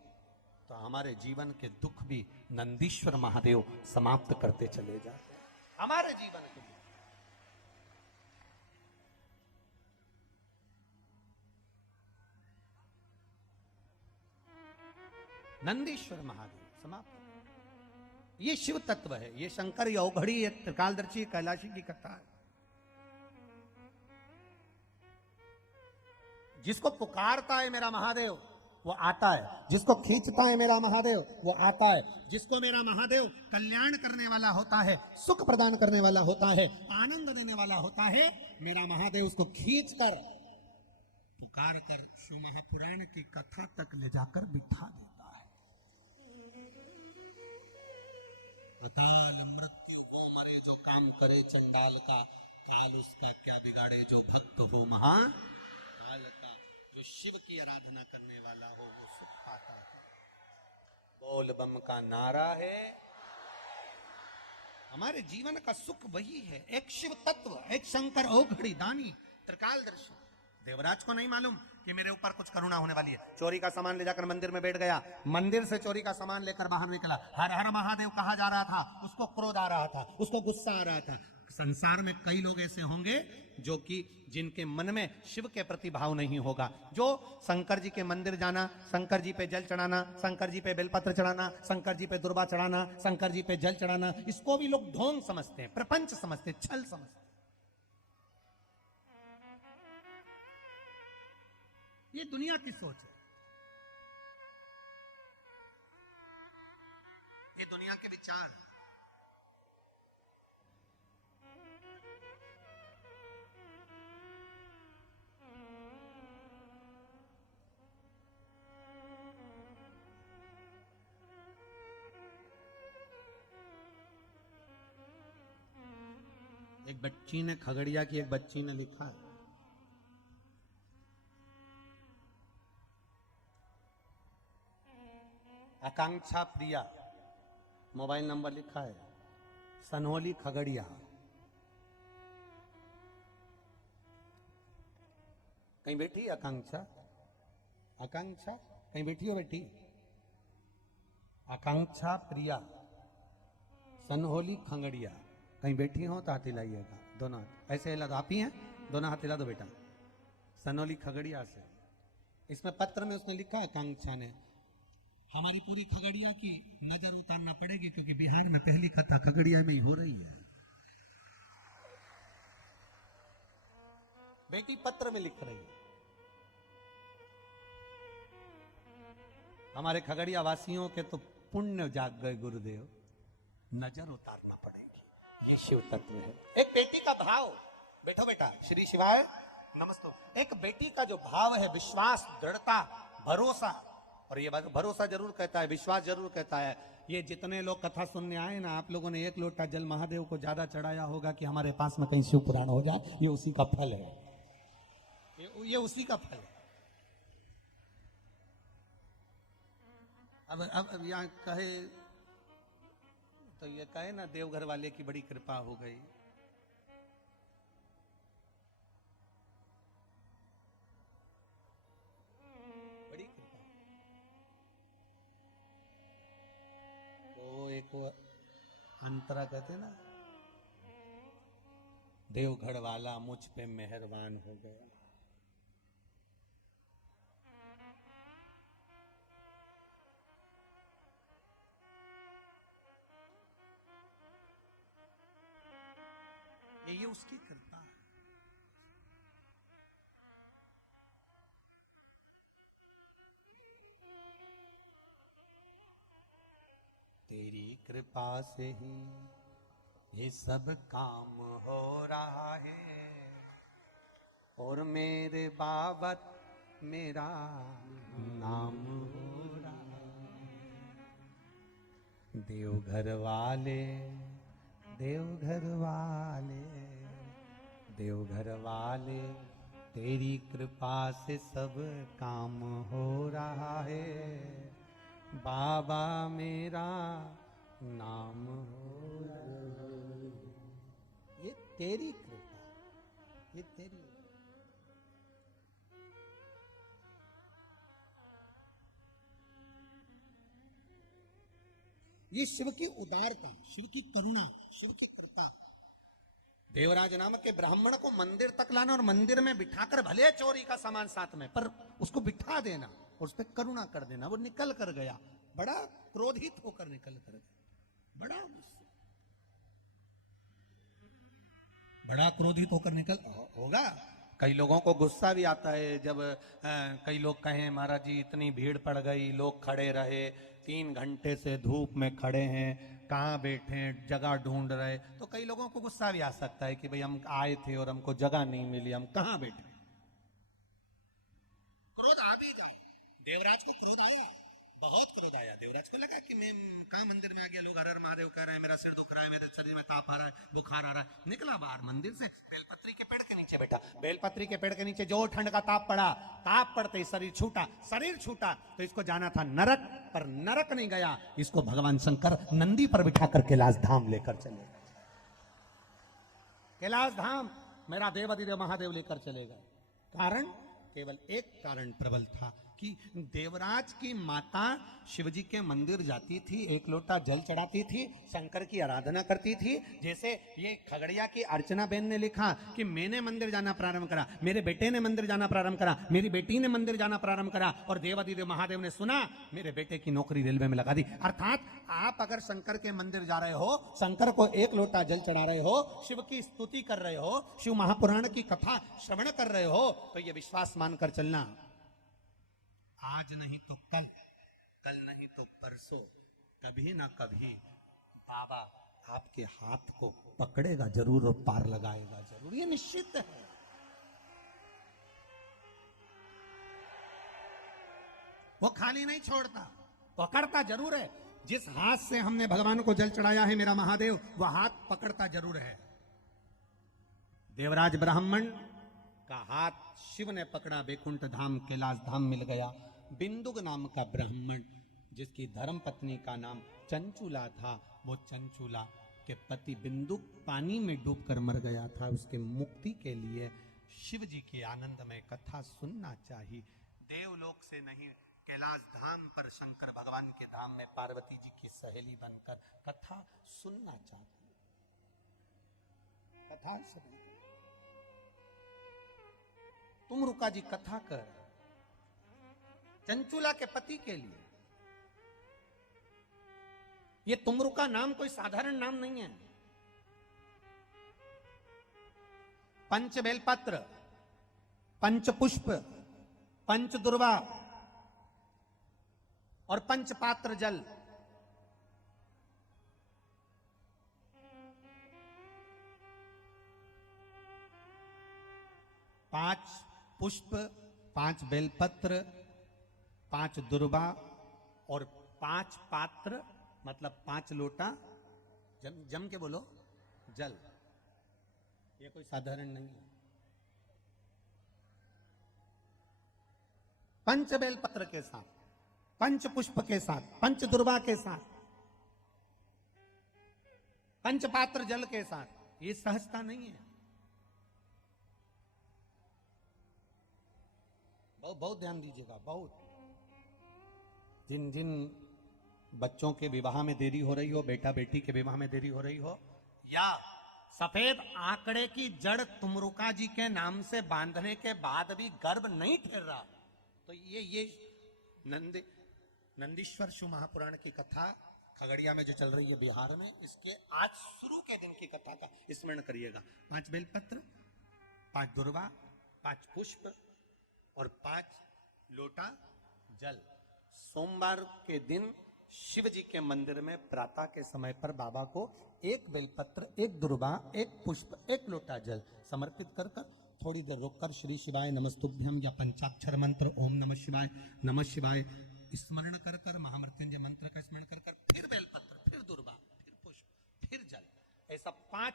तो हमारे जीवन के दुख भी नंदीश्वर महादेव समाप्त करते चले जाते हैं, हमारे जीवन के दुख। नंदीश्वर महादेव समाप्त। ये शिव तत्व है, ये शंकर अवघड़ी, ये त्रिकालदर्शी कैलाशी की कथा है। जिसको पुकारता है मेरा महादेव वो आता है, जिसको खींचता है मेरा महादेव वो आता है, जिसको मेरा महादेव कल्याण करने वाला होता है, सुख प्रदान करने वाला होता है, आनंद देने वाला होता है, मेरा महादेव उसको खींचकर पुकार कर शिव महापुराण की कथा तक ले जाकर बिठा देता है। अकाल मृत्यु हो मरे जो काम करे चंडाल का, काल उसका क्या बिगाड़े जो भक्त हो महाकाल का। जो शिव की आराधना करने वाला हो वो सुख पाता है। बोल बम का नारा है। हमारे जीवन का सुख वही है, एक शिव तत्व, एक शंकर औघड़ी दानी त्रिकालदर्शी। देवराज को नहीं मालूम कि मेरे ऊपर कुछ करुणा होने वाली है। चोरी का सामान ले जाकर मंदिर में बैठ गया, मंदिर से चोरी का सामान लेकर बाहर निकला, हर हर महादेव कहा जा रहा था, उसको क्रोध आ रहा था, उसको गुस्सा आ रहा था। संसार में कई लोग ऐसे होंगे जो कि जिनके मन में शिव के प्रति भाव नहीं होगा, जो शंकर जी के मंदिर जाना, शंकर जी पे जल चढ़ाना, शंकर जी पे बेलपत्र चढ़ाना, शंकर जी पे दुर्बा चढ़ाना, शंकर जी पे जल चढ़ाना, इसको भी लोग ढोंग समझते हैं, प्रपंच समझते हैं, छल समझते हैं। ये दुनिया की सोच है, ये दुनिया के विचार हैं। एक बच्ची ने, खगड़िया की एक बच्ची ने लिखा है, आकांक्षा प्रिया, मोबाइल नंबर लिखा है, सनहोली खगड़िया। कहीं बैठी आकांक्षा? आकांक्षा कहीं बैठी हो? बैठी आकांक्षा प्रिया, सनहोली खगड़िया। कहीं बैठी हो तो हाथ हिलाइएगा, दोनों हाथ ऐसे हिला दो। आप ही हैं, दोनों हाथ हिला दो बेटा। सनहोली खगड़िया से। इसमें पत्र में उसने लिखा है आकांक्षा ने, हमारी पूरी खगड़िया की नजर उतारना पड़ेगी क्योंकि बिहार में पहली कथा खगड़िया में ही हो रही है। बेटी पत्र में लिख रही है, हमारे खगड़िया वासियों के तो पुण्य जाग गए गुरुदेव, नजर उतारना पड़ेगी। ये शिव तत्व है। एक बेटी का भाव, बैठो बेटा, श्री शिवाय नमस्ते। एक बेटी का जो भाव है, विश्वास, दृढ़ता, भरोसा, और ये बात भरोसा जरूर कहता है, विश्वास जरूर कहता है। ये जितने लोग कथा सुनने आए ना, आप लोगों ने एक लोटा जल महादेव को ज्यादा चढ़ाया होगा कि हमारे पास में कहीं शिव पुराण हो जाए, ये उसी का फल है, ये उसी का फल है। अब यहाँ कहे तो ये कहे ना, देवघर वाले की बड़ी कृपा हो गई। बड़ी कृपा। तो एक अंतरा कहते ना, देवघर वाला मुझ पे मेहरबान हो गया। ये उसकी कृपा है। तेरी कृपा से ही ये सब काम हो रहा है, और मेरे बाबत मेरा नाम हो रहा है। देवघर वाले, देवघर वाले, देवघर वाले, तेरी कृपा से सब काम हो रहा है। बाबा मेरा नाम हो रहा है। ये तेरी कृपा, ये तेरी। ये शिव की उदारता, शिव की करुणा, शिव की कृपा। देवराज नामक के ब्राह्मण को मंदिर तक लाना और मंदिर में बिठाकर भले चोरी का सामान साथ में, पर उसको बिठा देना और उस पर करुणा कर देना। वो निकल कर गया, बड़ा क्रोधित होकर निकल कर गया, बड़ा क्रोधित होकर निकल होगा। कई लोगों को गुस्सा भी आता है जब कई लोग कहें महाराज जी इतनी भीड़ पड़ गई, लोग खड़े रहे, 3 घंटे से धूप में खड़े हैं, कहाँ बैठे, जगह ढूंढ रहे, तो कई लोगों को गुस्सा भी आ सकता है कि भाई हम आए थे और हमको जगह नहीं मिली, हम कहाँ बैठे। क्रोध आ भी जाए, देवराज को क्रोध आया, बहुत क्रोध आया। देवराज को लगा कि मैं कहाँ मंदिर में आ गया, लोग हर हर महादेव कह रहे हैं, मेरा सिर दुख रहा है, मेरे शरीर में ताप आ रहा है, बुखार आ रहा है। निकला बाहर मंदिर से, बेलपत्री के पेड़ के नीचे बैठा। बेलपत्री के पेड़ के नीचे जो ठंड का ताप पड़ा, ताप पड़ते ही शरीर छूटा तो इसको जाना था नरक, पर नरक नहीं गया, इसको भगवान शंकर नंदी पर बिठा कर कैलाश धाम लेकर चले। कैलाश धाम मेरा देवाधिदेव महादेव लेकर चले गए। कारण, केवल एक कारण प्रबल था कि देवराज की माता शिवजी के मंदिर जाती थी, 1 लोटा जल चढ़ाती थी, शंकर की आराधना करती थी। जैसे ये खगड़िया की अर्चना बेन ने लिखा कि मैंने मंदिर जाना प्रारंभ करा, मेरे बेटे ने मंदिर जाना प्रारंभ करा, मेरी बेटी ने मंदिर जाना प्रारंभ करा, और देवाधिदेव महादेव ने सुना, मेरे बेटे की नौकरी रेलवे में लगा दी। अर्थात आप अगर शंकर के मंदिर जा रहे हो, शंकर को 1 लोटा जल चढ़ा रहे हो, शिव की स्तुति कर रहे हो, शिव महापुराण की कथा श्रवण कर रहे हो, तो ये विश्वास मानकर चलना, आज नहीं तो कल, कल नहीं तो परसों, कभी ना कभी बाबा आपके हाथ को पकड़ेगा जरूर और पार लगाएगा जरूर, ये निश्चित है। वो खाली नहीं छोड़ता, पकड़ता जरूर है। जिस हाथ से हमने भगवान को जल चढ़ाया है मेरा महादेव, वह हाथ पकड़ता जरूर है। देवराज ब्राह्मण का हाथ शिव ने पकड़ा, बैकुंठ धाम कैलाश धाम मिल गया। बिंदुक नाम का ब्राह्मण, जिसकी धर्म पत्नी का नाम चंचूला था, वो चंचूला के पति बिंदुक पानी में डूबकर मर गया था। उसके मुक्ति के लिए शिव जी की आनंदमय कथा सुनना चाहिए। देवलोक से नहीं, कैलाश धाम पर शंकर भगवान के धाम में पार्वती जी की सहेली बनकर कथा सुनना चाहते हैं। कथा सुन, तुम रुका जी कथा कर, चंचूला के पति के लिए। ये तुमरु का नाम कोई साधारण नाम नहीं है। पंच बेलपत्र, पंच पुष्प, पंच दुर्वा और पंच पात्र जल, पांच पुष्प, 5 बेलपत्र, 5 दुर्वा और 5 पात्र, मतलब 5 लोटा, जम के बोलो, जल। ये कोई साधारण नहीं है। पंच बेलपत्र के साथ, पंच पुष्प के साथ, पंच दुर्वा के साथ, पंच पात्र जल के साथ, ये सहजता नहीं है। बहुत ध्यान दीजिएगा। बहुत जिन जिन बच्चों के विवाह में देरी हो रही हो, बेटा बेटी के विवाह में देरी हो रही हो, या सफेद आंकड़े की जड़ तुमरुका जी के नाम से बांधने के बाद भी गर्भ नहीं ठहर रहा, तो ये नंदीश्वर शिव महापुराण की कथा खगड़िया में जो चल रही है बिहार में, इसके आज शुरू के दिन की कथा का स्मरण करिएगा। 5 बेलपत्र, 5 दुर्वा, 5 पुष्प और 5 लोटा जल। सोमवार के दिन शिव जी के मंदिर में प्रातः के समय पर बाबा को 1 बेलपत्र, 1 दुर्वा, 1 पुष्प, 1 लोटा जल समर्पित कर थोड़ी देर रोककर श्री शिवाय नमस्तुभ्यम या पंचाक्षर मंत्र ओम नमः शिवाय स्मरण कर महामृत्युंजय मंत्र का स्मरण कर फिर बेलपत्र, फिर दुर्वा, फिर पुष्प, फिर जल, ऐसा 5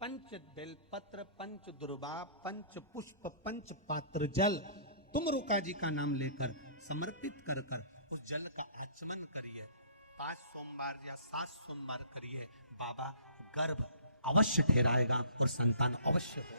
पंच बेलपत्र, पंच दुर्वा, पंच पुष्प, पंच पात्र जल तुमरुका जी का नाम लेकर समर्पित कर उस जल का आचमन करिए। 5 सोमवार या 7 सोमवार करिए, बाबा गर्भ अवश्य ठहराएगा और संतान अवश्य हो।